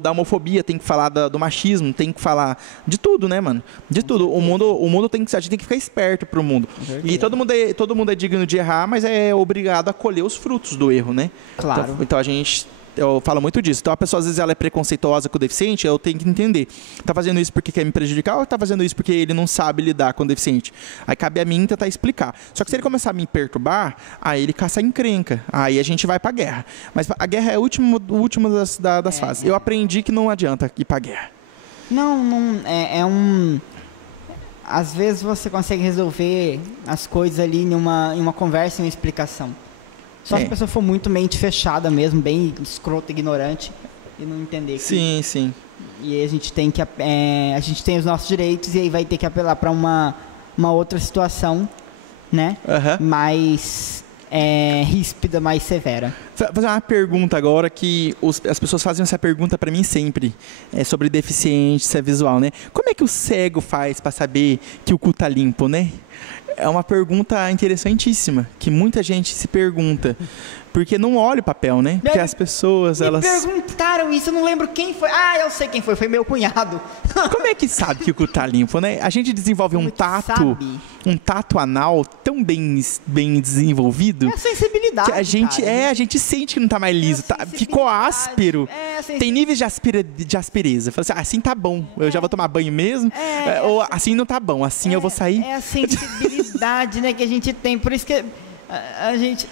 da homofobia, tem que falar do machismo, tem que falar de tudo, né, mano? De tudo. O mundo a gente tem que ficar esperto pro mundo. E todo mundo é digno de errar, mas é obrigado a colher os frutos do erro, né? Claro. Então a gente Eu falo muito disso. Então a pessoa às vezes ela é preconceituosa com o deficiente, eu tenho que entender. Tá fazendo isso porque quer me prejudicar ou tá fazendo isso porque ele não sabe lidar com o deficiente? Aí cabe a mim tentar explicar. Só que se ele começar a me perturbar, aí ele caça a encrenca. Aí a gente vai pra guerra. Mas a guerra é o último das fases. Eu aprendi que não adianta ir pra guerra. Não, às vezes você consegue resolver as coisas ali em uma conversa e uma explicação. Só se a pessoa for muito mente fechada mesmo, bem escrota, ignorante, e não entender. Sim. E aí a gente tem os nossos direitos e aí vai ter que apelar para uma outra situação, né? Mais ríspida, mais severa. Vou fazer uma pergunta agora que as pessoas fazem essa pergunta para mim sempre, sobre deficiência visual, né? Como é que o cego faz para saber que o cu tá limpo, né? É uma pergunta interessantíssima, que muita gente se pergunta, porque não olha o papel, né? Porque as pessoas, elas... Me perguntaram isso, eu não lembro quem foi. Ah, eu sei quem foi meu cunhado. Como é que sabe que o cu tá limpo, né? A gente desenvolve um tato anal tão bem desenvolvido... É a sensibilidade, que a gente sente que não tá mais liso, ficou áspero. Tem níveis de aspereza. Fala assim, assim tá bom, eu já vou tomar banho mesmo, ou assim não tá bom, assim eu vou sair. É a sensibilidade, né, que a gente tem, por isso que a gente,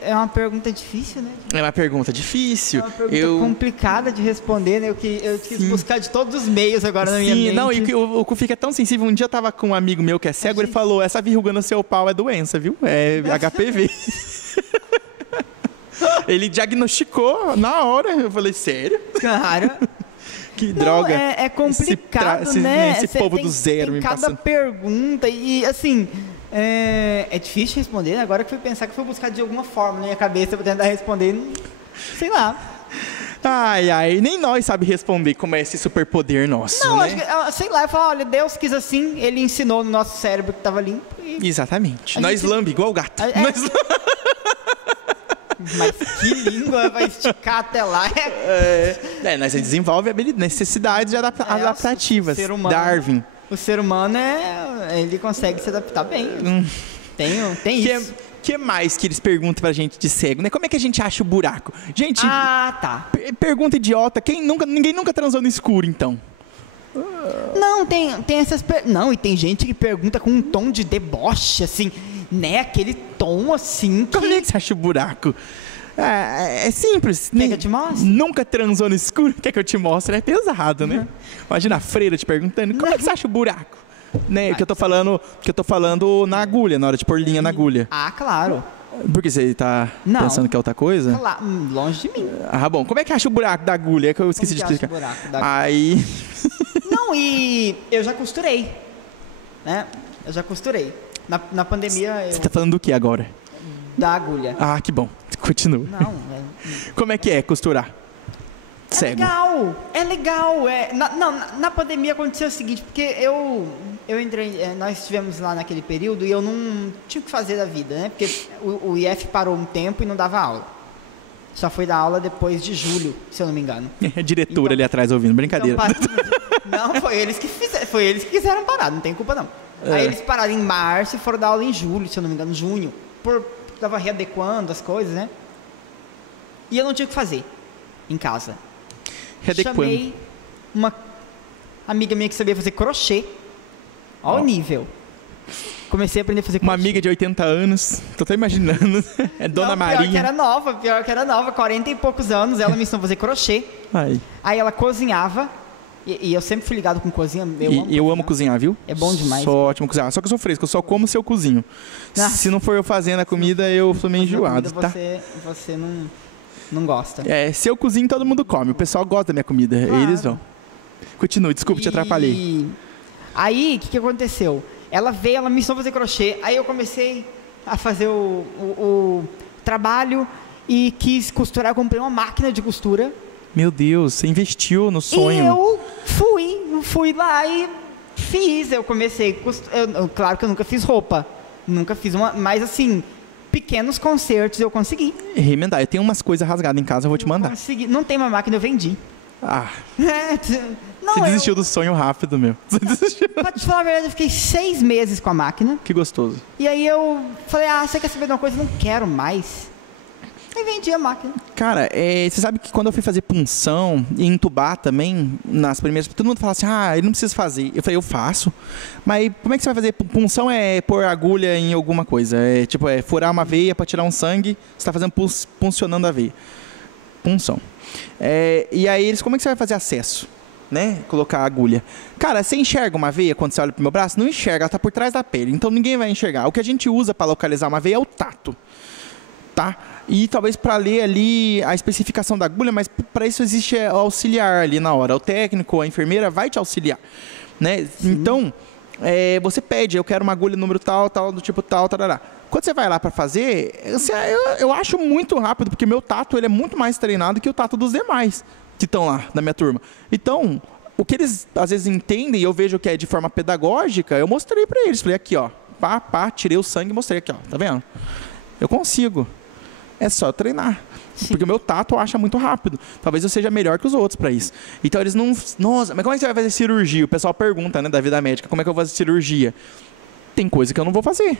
é uma pergunta difícil, né? É uma pergunta difícil. É uma pergunta complicada de responder, né? Eu quis buscar de todos os meios agora na minha mente. Sim, não, e o cu fica tão sensível. Um dia eu tava com um amigo meu que é cego, ele falou, essa verruga no seu pau é doença, viu? É HPV. Ele diagnosticou na hora. Eu falei, sério? Cara... Que droga. É complicado, né? Esse povo do zero me passando. Cada pergunta e, assim... É difícil responder, agora que eu fui pensar que eu fui buscar de alguma forma na minha cabeça pra tentar responder, sei lá. Ai, nem nós sabe responder como é esse superpoder nosso, não, né? Acho que, sei lá, eu falo, olha, Deus quis assim, Ele ensinou no nosso cérebro que tava limpo e... Exatamente. Nós lambe igual o gato. Mas que língua vai esticar até lá? Nós desenvolve necessidades adaptativas. O ser humano, Darwin. O ser humano, ele consegue se adaptar bem. Tem isso. Que mais que eles perguntam pra gente de cego, né? Como é que a gente acha o buraco? Gente, tá. Pergunta idiota. Ninguém nunca transou no escuro, então? Não, tem essas... Não, e tem gente que pergunta com um tom de deboche, assim, né? Aquele tom, assim, que... Como é que você acha o buraco? É simples. Quer que eu te mostre? Nunca transou no escuro? Quer que eu te mostre? É pesado, né? Imagina a freira te perguntando, como é que você acha o buraco? Né? Que eu tô falando na agulha, na hora de pôr linha na agulha. Ah, claro. Porque você tá pensando que é outra coisa? Longe de mim. Ah, bom. Como é que acha o buraco da agulha? É que eu esqueci de explicar. Aí... Não, e eu já costurei, né? Eu já costurei. Na pandemia... Você tá falando do que agora? Da agulha. Ah, que bom. Continua. Não, Como é que é costurar? Cego. É legal. Na pandemia aconteceu o seguinte, porque eu entrei, nós estivemos lá naquele período e eu não tinha o que fazer da vida, né? Porque o IF parou um tempo e não dava aula. Só foi dar aula depois de julho, se eu não me engano. É diretora ali atrás ouvindo, brincadeira. Não, foi eles que quiseram parar, não tem culpa não. Aí eles pararam em março e foram dar aula em julho, se eu não me engano, junho. Tava readequando as coisas, né? E eu não tinha o que fazer em casa. Chamei uma amiga minha que sabia fazer crochê. Olha o nível. Comecei a aprender a fazer crochê. Uma amiga de 80 anos, tô até imaginando. É Dona Maria. Pior que era nova, 40 e poucos anos, ela me ensinou a fazer crochê. Aí ela cozinhava. E eu sempre fui ligado com cozinha. Eu amo cozinhar, viu? É bom demais. Sou ótimo cozinhar. Só que eu sou fresco, eu só como se eu cozinho. Se não for eu fazendo a comida, eu sou meio enjoado, tá? Você não gosta. Se eu cozinho, todo mundo come. O pessoal gosta da minha comida. Claro. Eles vão. Continue, desculpa, te atrapalhei. Aí, o que aconteceu? Ela me ensinou a fazer crochê. Aí eu comecei a fazer o trabalho e quis costurar. Eu comprei uma máquina de costura. Meu Deus, você investiu no sonho. E eu fui lá e fiz. Eu comecei, claro que eu nunca fiz roupa, nunca fiz mas assim, pequenos concertos eu consegui. Remendar, eu tenho umas coisas rasgadas em casa, eu vou te mandar. Consegui. Não tem uma máquina, eu vendi. Você desistiu do sonho rápido, meu. Pra te falar a verdade, eu fiquei 6 meses com a máquina. Que gostoso. E aí eu falei, você quer saber de uma coisa? Não quero mais. E vendia a máquina. Cara, você sabe que quando eu fui fazer punção e entubar também, nas primeiras... Todo mundo fala assim, ele não precisa fazer. Eu falei, eu faço. Mas como é que você vai fazer? Punção é pôr agulha em alguma coisa. É furar uma veia para tirar um sangue. Você está fazendo puncionando a veia. Punção. E aí eles, como é que você vai fazer acesso? Né? Colocar a agulha. Cara, você enxerga uma veia quando você olha pro meu braço? Não enxerga, ela tá por trás da pele. Então ninguém vai enxergar. O que a gente usa para localizar uma veia é o tato. Tá? E talvez para ler ali a especificação da agulha, mas para isso existe o auxiliar ali na hora. O técnico, a enfermeira vai te auxiliar. Né? Então, você pede, eu quero uma agulha número tal, do tipo tal, tarará. Quando você vai lá para fazer, eu acho muito rápido, porque meu tato ele é muito mais treinado que o tato dos demais que estão lá na minha turma. Então, o que eles às vezes entendem, e eu vejo que é de forma pedagógica, eu mostrei para eles. Falei, aqui, ó, tirei o sangue e mostrei aqui, ó, tá vendo? Eu consigo. É só treinar. Sim. Porque o meu tato acha muito rápido. Talvez eu seja melhor que os outros para isso. Então eles não... Nossa, mas como é que você vai fazer cirurgia? O pessoal pergunta, né, da vida médica, como é que eu vou fazer cirurgia? Tem coisa que eu não vou fazer.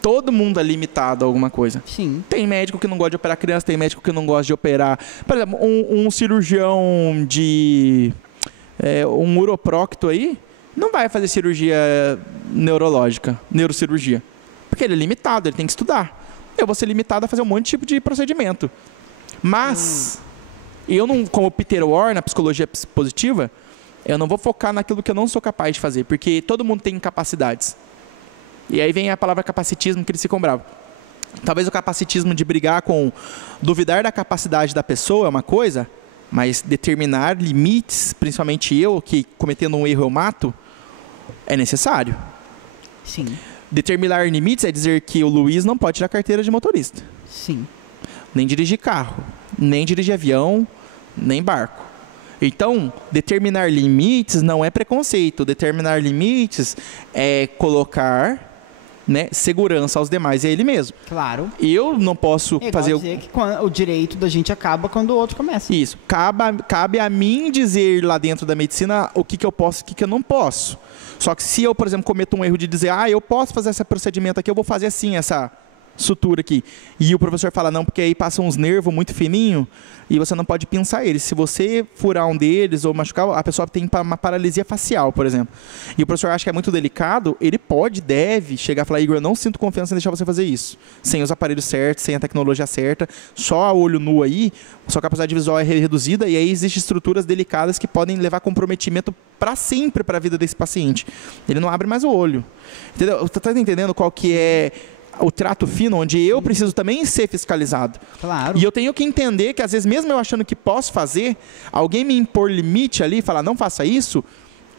Todo mundo é limitado a alguma coisa. Sim. Tem médico que não gosta de operar criança, tem médico que não gosta de operar... Por exemplo, um cirurgião de... um uroprocto aí, não vai fazer cirurgia neurológica, neurocirurgia. Porque ele é limitado, ele tem que estudar. Eu vou ser limitado a fazer um monte de tipo de procedimento. Mas, eu não, como Peter Orr, na psicologia positiva, eu não vou focar naquilo que eu não sou capaz de fazer, porque todo mundo tem capacidades. E aí vem a palavra capacitismo, que eles ficam bravos. Talvez o capacitismo de brigar com... Duvidar da capacidade da pessoa é uma coisa, mas determinar limites, principalmente eu, que cometendo um erro eu mato, é necessário. Sim. Determinar limites é dizer que o Luiz não pode tirar carteira de motorista. Sim. Nem dirigir carro, nem dirigir avião, nem barco. Então, determinar limites não é preconceito. Determinar limites é colocar, né, segurança aos demais e a ele mesmo. Claro. Eu não posso fazer... dizer que o direito da gente acaba quando o outro começa. Isso. Cabe a mim dizer lá dentro da medicina o que eu posso e o que eu não posso. Só que se eu, por exemplo, cometo um erro de dizer, eu posso fazer esse procedimento aqui, eu vou fazer assim, essa sutura aqui. E o professor fala, não, porque aí passam uns nervos muito fininhos e você não pode pinçar eles. Se você furar um deles ou machucar, a pessoa tem uma paralisia facial, por exemplo. E o professor acha que é muito delicado, ele deve chegar e falar, Igor, eu não sinto confiança em deixar você fazer isso. Sem os aparelhos certos, sem a tecnologia certa, só a olho nu aí, sua capacidade visual é reduzida e aí existem estruturas delicadas que podem levar comprometimento para sempre para a vida desse paciente. Ele não abre mais o olho. Entendeu? Você está entendendo qual que é o trato fino, onde eu preciso também ser fiscalizado. Claro. E eu tenho que entender que, às vezes, mesmo eu achando que posso fazer, alguém me impor limite ali e falar, não faça isso,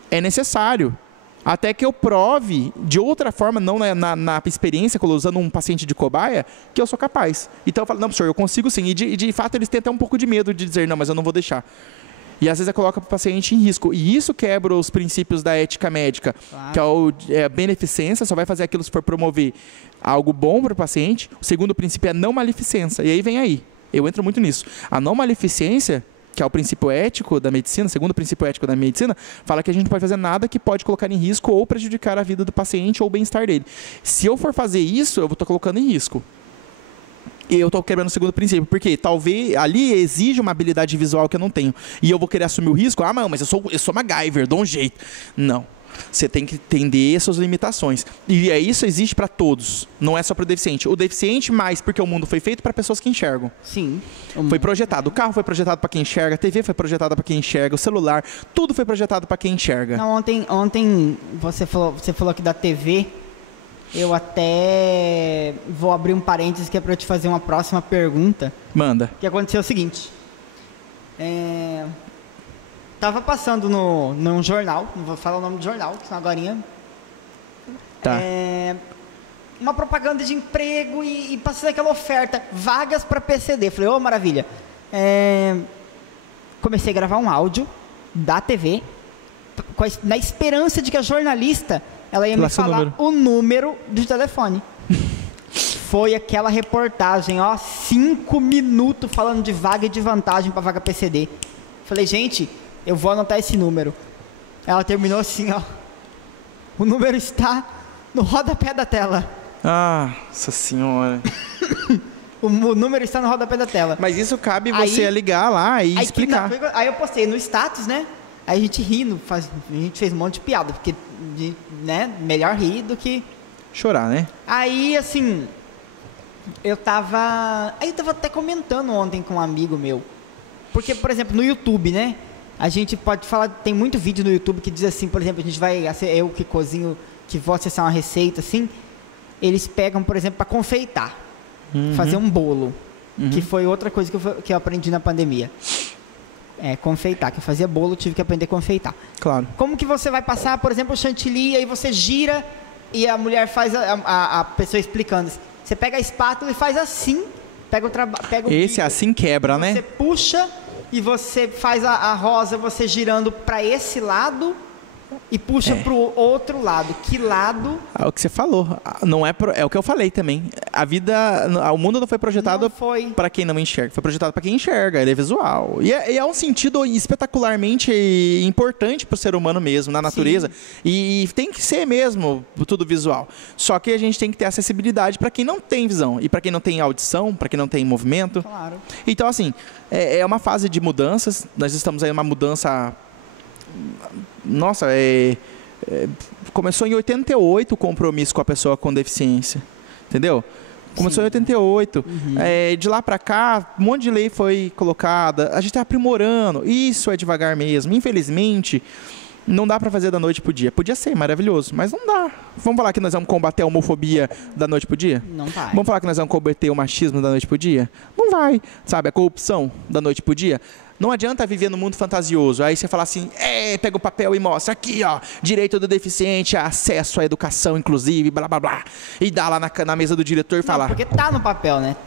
é necessário. Até que eu prove, de outra forma, não na experiência, usando um paciente de cobaia, que eu sou capaz. Então eu falo, não, professor, eu consigo sim. E de fato eles têm até um pouco de medo de dizer, não, mas eu não vou deixar. E às vezes coloca o paciente em risco. E isso quebra os princípios da ética médica, claro. Que é a beneficência, só vai fazer aquilo se for promover algo bom para o paciente. O segundo princípio é a não maleficência. E aí, eu entro muito nisso. A não maleficência, que é o princípio ético da medicina, segundo princípio ético da medicina, fala que a gente não pode fazer nada que pode colocar em risco ou prejudicar a vida do paciente ou o bem-estar dele. Se eu for fazer isso, eu vou estar colocando em risco. E eu estou quebrando o segundo princípio, porque talvez ali exige uma habilidade visual que eu não tenho. E eu vou querer assumir o risco? Não, mas eu sou MacGyver, dou um jeito. Não. Você tem que entender suas limitações. E isso existe para todos, não é só para o deficiente. O deficiente mais porque o mundo foi feito para pessoas que enxergam. Sim. Foi projetado. O carro foi projetado para quem enxerga, a TV foi projetada para quem enxerga, o celular, tudo foi projetado para quem enxerga. Não, ontem você falou aqui da TV. Eu até vou abrir um parênteses que é para eu te fazer uma próxima pergunta. Manda. Que aconteceu o seguinte. Tava passando num jornal, não vou falar o nome do jornal, senão agorinha. Tá. Uma propaganda de emprego e passando aquela oferta, vagas para PCD. Falei, ô, maravilha. Comecei a gravar um áudio da TV, na esperança de que a jornalista... ela ia me falar o número de telefone. Foi aquela reportagem, 5 minutos falando de vaga e de vantagem para vaga PCD. Falei, gente, eu vou anotar esse número. Ela terminou assim, o número está no rodapé da tela. Nossa senhora. O número está no rodapé da tela. Mas isso cabe você ligar lá e explicar. Aí eu postei no status, né? Aí a gente rindo, a gente fez um monte de piada, porque, né, melhor rir do que... chorar, né? Aí, assim, eu tava até comentando ontem com um amigo meu. Porque, por exemplo, no YouTube, né? A gente pode falar, tem muito vídeo no YouTube que diz assim, por exemplo, a gente vai, eu que cozinho, que vou acessar uma receita, assim, eles pegam, por exemplo, para confeitar, fazer um bolo, que foi outra coisa que eu aprendi na pandemia. Confeitar, que eu fazia bolo, tive que aprender a confeitar. Claro. Como que você vai passar, por exemplo, o chantilly, aí você gira e a mulher faz, a pessoa explicando, você pega a espátula e faz assim, pega o esse bico, assim quebra, né? Você puxa e você faz a rosa, você girando para esse lado e puxa para o outro lado. Que lado? É o que você falou. Não é o que eu falei também. A vida, o mundo não foi projetado para quem não enxerga. Foi projetado para quem enxerga. Ele é visual. E é um sentido espetacularmente importante para o ser humano mesmo, na natureza. E tem que ser mesmo tudo visual. Só que a gente tem que ter acessibilidade para quem não tem visão. E para quem não tem audição, para quem não tem movimento. Claro. Então, assim, é uma fase de mudanças. Nós estamos aí numa mudança... Nossa, começou em 88 o compromisso com a pessoa com deficiência, entendeu? Começou em 88. De lá para cá, um monte de lei foi colocada. A gente está aprimorando. Isso é devagar mesmo. Infelizmente, não dá para fazer da noite pro dia. Podia ser maravilhoso, mas não dá. Vamos falar que nós vamos combater a homofobia da noite pro dia? Não vai. Vamos falar que nós vamos combater o machismo da noite pro dia? Não vai. Sabe, a corrupção da noite pro dia? Não adianta viver no mundo fantasioso. Aí você fala assim, pega o papel e mostra aqui, ó, direito do deficiente, acesso à educação inclusive, blá, blá, blá. E dá lá na mesa do diretor e fala... Porque tá no papel, né?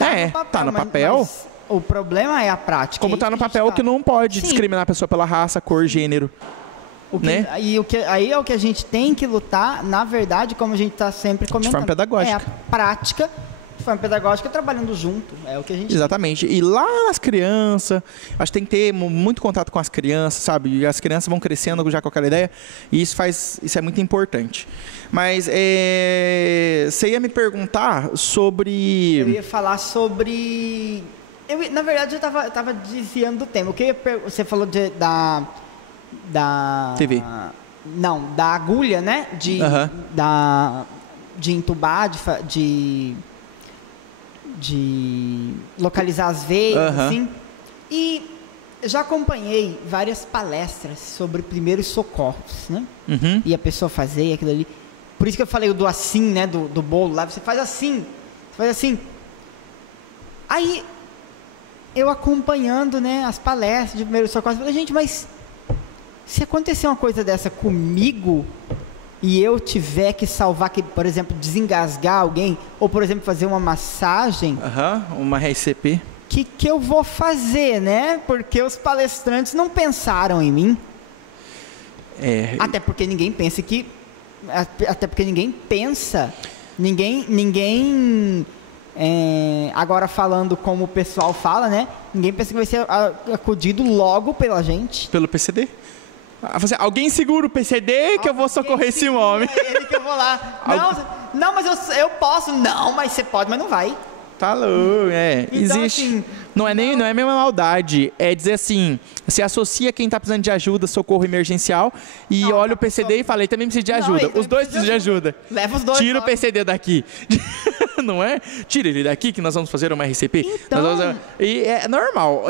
Tá no papel. Mas o problema é a prática. Como tá no papel que não pode discriminar a pessoa pela raça, cor, gênero. Né? Aí é o que a gente tem que lutar, na verdade, como a gente está sempre comentando. De forma pedagógica. É a prática, de forma pedagógica, trabalhando junto. É o que a gente... Exatamente. E lá nas crianças, acho que tem que ter muito contato com as crianças, sabe? E as crianças vão crescendo já com aquela ideia, e isso é muito importante. Mas você ia me perguntar sobre... Eu ia falar sobre... na verdade, eu estava desviando do tema. O que você falou da TV. Não, da agulha, né? De entubar, de localizar as veias, assim. E já acompanhei várias palestras sobre primeiros socorros, né? E a pessoa fazer aquilo ali. Por isso que eu falei do assim, né? Do bolo lá. Você faz assim. Você faz assim. Aí, eu acompanhando, né? As palestras de primeiros socorros. Eu falei, gente, mas... se acontecer uma coisa dessa comigo e eu tiver que salvar, por exemplo, desengasgar alguém, ou, por exemplo, fazer uma massagem... uma RCP. O que eu vou fazer, né? Porque os palestrantes não pensaram em mim. Até porque ninguém pensa que... Até porque ninguém pensa... Ninguém agora falando como o pessoal fala, né? Ninguém pensa que vai ser acudido logo pela gente. Pelo PCD. Alguém segura o PCD que eu vou socorrer esse homem. É ele que eu vou lá. Não, mas eu posso. Não, mas você pode, mas não vai. Tá louco, Então, existe. Assim, não é mesmo maldade. É dizer assim, você associa quem tá precisando de ajuda, socorro emergencial, e olha o PCD e fala, ele também precisa de ajuda. Os dois precisam de ajuda. Leva os dois. Tira o PCD daqui. Não é? Tira ele daqui que nós vamos fazer uma RCP. Então... E é normal.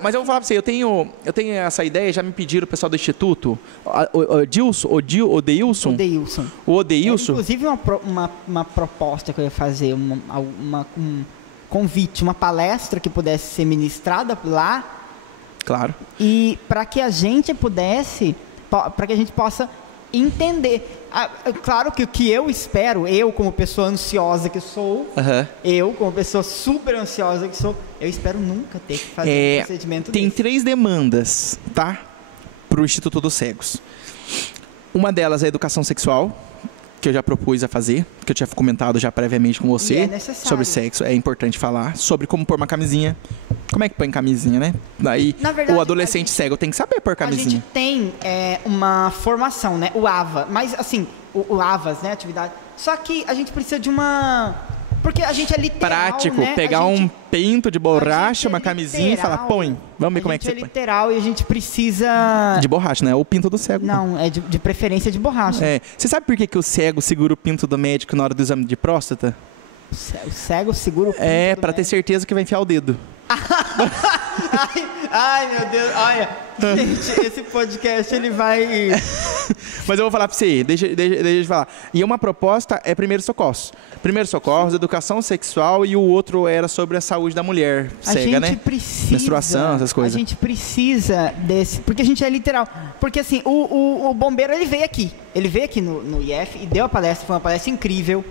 Mas eu vou falar pra você, eu tenho essa ideia, já me pediram o pessoal do Instituto, o Odeilson. Inclusive uma proposta que eu ia fazer, um convite, uma palestra que pudesse ser ministrada lá. Claro. E para que a gente possa entender. Claro que o que eu espero, eu como pessoa ansiosa que sou, eu como pessoa super ansiosa que sou, eu espero nunca ter que fazer um procedimento Tem desse. 3 demandas, tá? Para o Instituto dos Cegos. Uma delas é a educação sexual, que eu já propus a fazer, que eu tinha comentado já previamente com você, sobre sexo. É importante falar sobre como pôr uma camisinha. Como é que põe camisinha, né? Daí o adolescente cego tem que saber pôr camisinha. A gente tem uma formação, né? O AVA, mas assim, o AVAS, né? Atividade. Só que a gente precisa de uma Porque a gente é literal, prático, né? pegar um pinto de borracha, uma camisinha e falar, põe, vamos ver como é que você põe. A gente é literal e a gente precisa... De borracha, né? O pinto do cego. Não, é de preferência de borracha. É. Você sabe por que o cego segura o pinto do médico na hora do exame de próstata? O cego segura o pinto É, do pra ter médico. certeza que vai enfiar o dedo. Ai, meu Deus, olha, gente, esse podcast ele vai... Mas eu vou falar pra você, deixa eu falar. E uma proposta é primeiros socorros. Primeiros socorros, educação sexual e o outro era sobre a saúde da mulher cega, né? Precisa, menstruação, essas coisas. A gente precisa desse, porque a gente é literal. Porque assim, o bombeiro ele veio aqui no IF e deu a palestra, foi uma palestra incrível.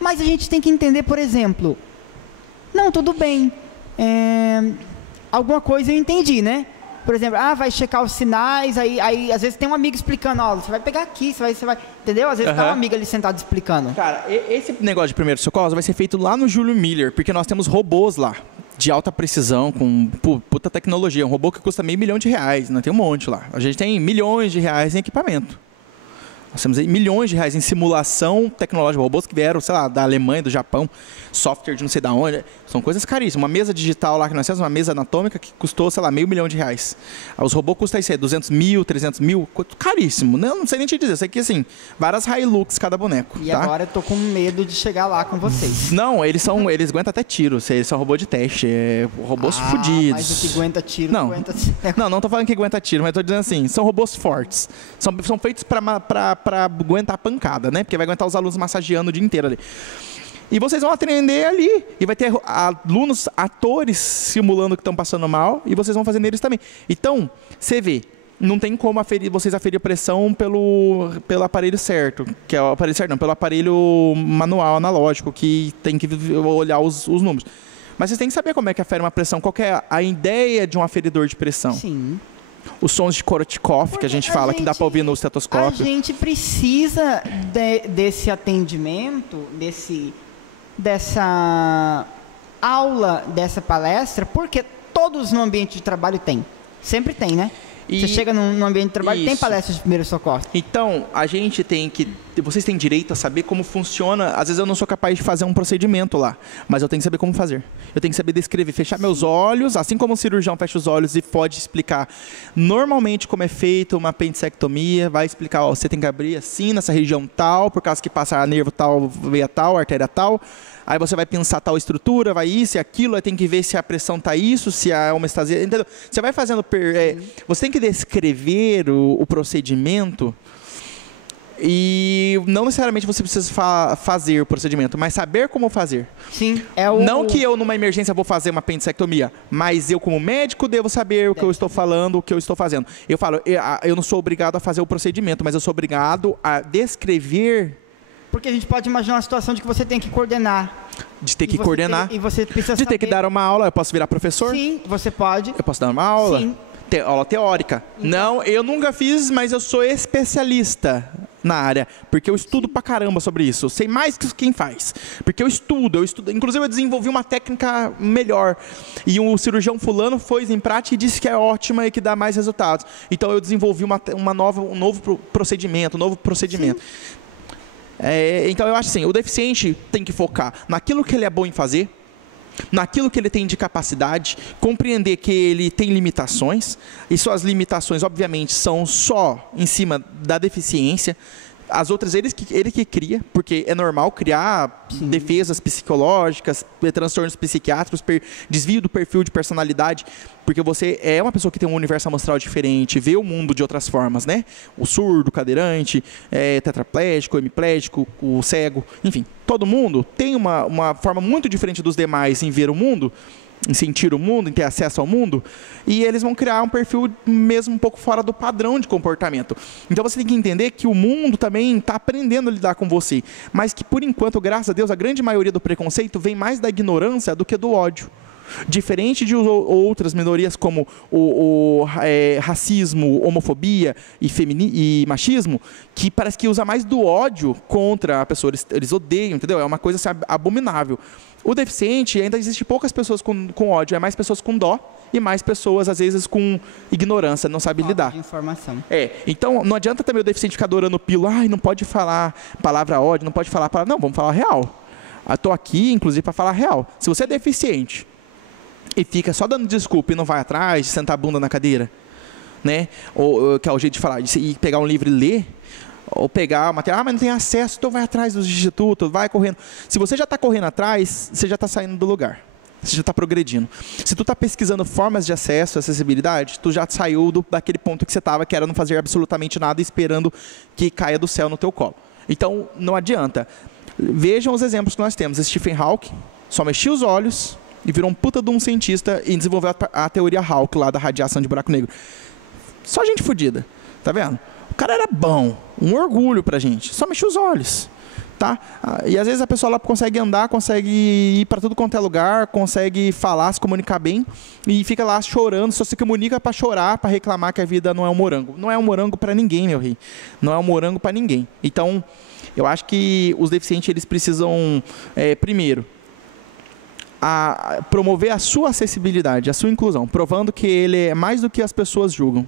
Mas a gente tem que entender, por exemplo, não, tudo bem, alguma coisa eu entendi, né? Por exemplo, vai checar os sinais, aí às vezes tem um amigo explicando, ó, você vai pegar aqui, você vai, entendeu? Às vezes tá um amigo ali sentado explicando. Cara, esse negócio de primeiros socorros vai ser feito lá no Júlio Miller, porque nós temos robôs lá, de alta precisão, com puta tecnologia, um robô que custa R$500 mil, né? Tem um monte lá. A gente tem milhões de reais em equipamento. Nós temos aí milhões de reais em simulação tecnológica, robôs que vieram, sei lá, da Alemanha, do Japão, software de não sei de onde. São coisas caríssimas. Uma mesa digital lá que nós temos, uma mesa anatômica que custou, sei lá, R$500 mil. Os robôs custam isso aí, 200 mil, 300 mil, caríssimo. Não sei nem te dizer, eu sei que assim, várias Hilux cada boneco. E tá? agora eu tô com medo de chegar lá com vocês. Não, eles aguentam até tiro, eles são robô de teste, robôs fodidos. Mas o que aguenta tiro, não aguenta... Não tô falando que aguenta tiro, mas tô dizendo assim, são robôs fortes. São feitos para aguentar a pancada, né? Porque vai aguentar os alunos massageando o dia inteiro ali. E vocês vão aprender ali. E vai ter alunos, atores simulando que estão passando mal. E vocês vão fazer neles também. Então, você vê, não tem como vocês aferir pressão pelo aparelho certo. Que é o aparelho certo, não, pelo aparelho manual, analógico, que tem que olhar os números. Mas vocês têm que saber como é que afere uma pressão. Qual que é a ideia de um aferidor de pressão. Sim. Os sons de Korotchkov, que a gente fala, que dá para ouvir no estetoscópio. A gente precisa desse atendimento, dessa aula, dessa palestra, porque todos no ambiente de trabalho tem. Sempre tem, né? Você chega num ambiente de trabalho, tem palestra de primeiro socorro. Então, a gente tem que... Vocês têm direito a saber como funciona. Às vezes eu não sou capaz de fazer um procedimento lá, mas eu tenho que saber como fazer. Eu tenho que saber descrever, fechar meus olhos, assim como o cirurgião fecha os olhos e pode explicar normalmente como é feito uma apendicectomia, vai explicar, ó, você tem que abrir assim, nessa região tal, por causa que passa a nervo tal, veia tal, artéria tal. Aí você vai pensar tal estrutura, vai isso e aquilo, aí tem que ver se a pressão está isso, se a homeostasia... Entendeu? Você vai fazendo... você tem que descrever o procedimento e não necessariamente você precisa fazer o procedimento, mas saber como fazer. Sim. Não que eu, numa emergência, vou fazer uma apendicectomia, mas eu, como médico, devo saber o que eu estou falando, o que eu estou fazendo. Eu falo, eu não sou obrigado a fazer o procedimento, mas eu sou obrigado a descrever... Porque a gente pode imaginar uma situação de que você tem que coordenar. De ter que coordenar. E você precisa de ter que dar uma aula. Eu posso virar professor? Sim, você pode. Eu posso dar uma aula? Sim. Aula teórica. Então. Não, eu nunca fiz, mas eu sou especialista na área. Porque eu estudo pra caramba sobre isso. Eu sei mais que quem faz. Porque eu estudo. Inclusive, eu desenvolvi uma técnica melhor. E um cirurgião fulano foi em prática e disse que é ótima e que dá mais resultados. Então, eu desenvolvi um novo procedimento. Sim. Então eu acho assim, o deficiente tem que focar naquilo que ele é bom em fazer, naquilo que ele tem de capacidade, compreender que ele tem limitações, e suas limitações obviamente são só em cima da deficiência. As outras ele que cria, porque é normal criar defesas psicológicas, transtornos psiquiátricos, desvio do perfil de personalidade, porque você é uma pessoa que tem um universo amostral diferente, vê o mundo de outras formas, né? O surdo, o cadeirante, tetraplégico, hemiplégico, o cego, enfim. Todo mundo tem uma forma muito diferente dos demais em ver o mundo, em sentir o mundo, em ter acesso ao mundo, e eles vão criar um perfil mesmo um pouco fora do padrão de comportamento. Então você tem que entender que o mundo também está aprendendo a lidar com você, mas que por enquanto, graças a Deus, a grande maioria do preconceito vem mais da ignorância do que do ódio. Diferente de outras minorias como o racismo, homofobia e machismo, que parece que usa mais do ódio contra a pessoa, eles odeiam, entendeu? É uma coisa assim, abominável. O deficiente, ainda existe poucas pessoas com ódio, é mais pessoas com dó e mais pessoas, às vezes, com ignorância, não sabe lidar. De informação. Então, não adianta também o deficiente ficar adorando pílula, não pode falar palavra ódio, não pode falar palavra... Não, vamos falar real. Eu tô aqui, inclusive, para falar a real. Se você é deficiente e fica só dando desculpa e não vai atrás, de sentar a bunda na cadeira, né? Ou que é o jeito de falar, de ir pegar um livro e ler, ou pegar o material, mas não tem acesso, então vai atrás dos institutos, vai correndo. Se você já está correndo atrás, você já está saindo do lugar. Você já está progredindo. Se tu está pesquisando formas de acesso, acessibilidade, tu já saiu daquele ponto que você estava, que era não fazer absolutamente nada, esperando que caia do céu no teu colo. Então, não adianta. Vejam os exemplos que nós temos. Stephen Hawking só mexia os olhos e virou um puta de um cientista e desenvolveu a teoria Hawking lá da radiação de buraco negro. Só gente fodida, tá vendo? O cara era bom, um orgulho pra gente. Só mexia os olhos. Tá? E às vezes a pessoa lá consegue andar, consegue ir para tudo quanto é lugar, consegue falar, se comunicar bem e fica lá chorando, só se comunica para chorar, para reclamar que a vida não é um morango. Não é um morango para ninguém, meu rei. Não é um morango para ninguém. Então, eu acho que os deficientes eles precisam, primeiro, promover a sua acessibilidade, a sua inclusão, provando que ele é mais do que as pessoas julgam.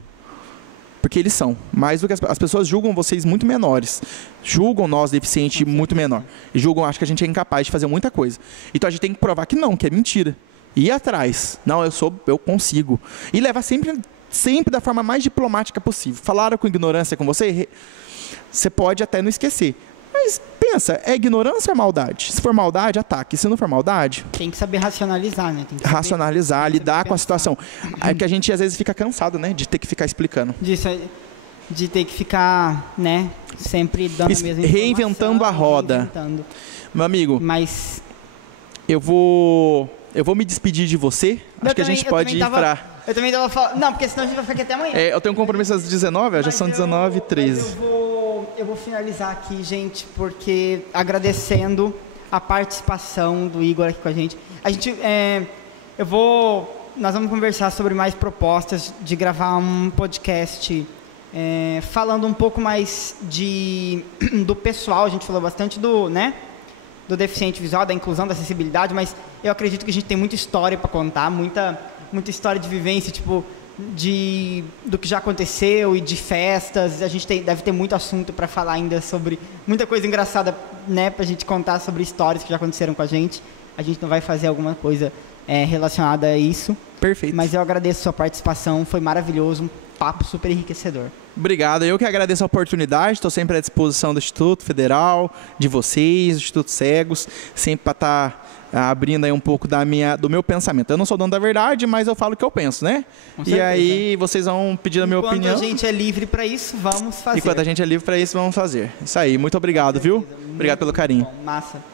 Porque eles são. Mais do que as pessoas julgam vocês muito menores. Julgam nós, deficientes, muito menor. E julgam, acho que a gente é incapaz de fazer muita coisa. Então a gente tem que provar que não, que é mentira. Ir atrás. Não, eu consigo. E levar sempre da forma mais diplomática possível. Falaram com ignorância com você? Você pode até não esquecer. Mas pensa, é ignorância ou é maldade? Se for maldade, ataque. Se não for maldade... Tem que saber racionalizar, né? Tem que racionalizar, lidar com a situação. É que a gente às vezes fica cansado, né? De ter que ficar explicando. De ter que ficar, né? Sempre dando a mesma informação. Reinventando a roda. Reinventando. Meu amigo, mas eu vou me despedir de você. Acho que a gente pode ir para... Eu também tava falando... Não, porque senão a gente vai ficar aqui até amanhã. Eu tenho um compromisso às 19, já são 19h13. Eu vou finalizar aqui, gente, porque agradecendo a participação do Igor aqui com a gente. Nós vamos conversar sobre mais propostas de gravar um podcast falando um pouco mais do pessoal. A gente falou bastante do deficiente visual, da inclusão, da acessibilidade, mas eu acredito que a gente tem muita história para contar, muita história de vivência, tipo, do que já aconteceu e de festas. A gente deve ter muito assunto para falar ainda sobre muita coisa engraçada, né, para a gente contar sobre histórias que já aconteceram com a gente. A gente não vai fazer alguma coisa relacionada a isso. Perfeito. Mas eu agradeço a sua participação, foi maravilhoso, um papo super enriquecedor. Obrigado, eu que agradeço a oportunidade, estou sempre à disposição do Instituto Federal, de vocês, do Instituto Cegos, sempre para estar abrindo aí um pouco do meu pensamento. Eu não sou dono da verdade, mas eu falo o que eu penso, né? E aí vocês vão pedir a minha opinião. Enquanto a gente é livre para isso, vamos fazer. Enquanto a gente é livre para isso, vamos fazer. Isso aí, muito obrigado, viu? Obrigado pelo carinho. Bom, massa.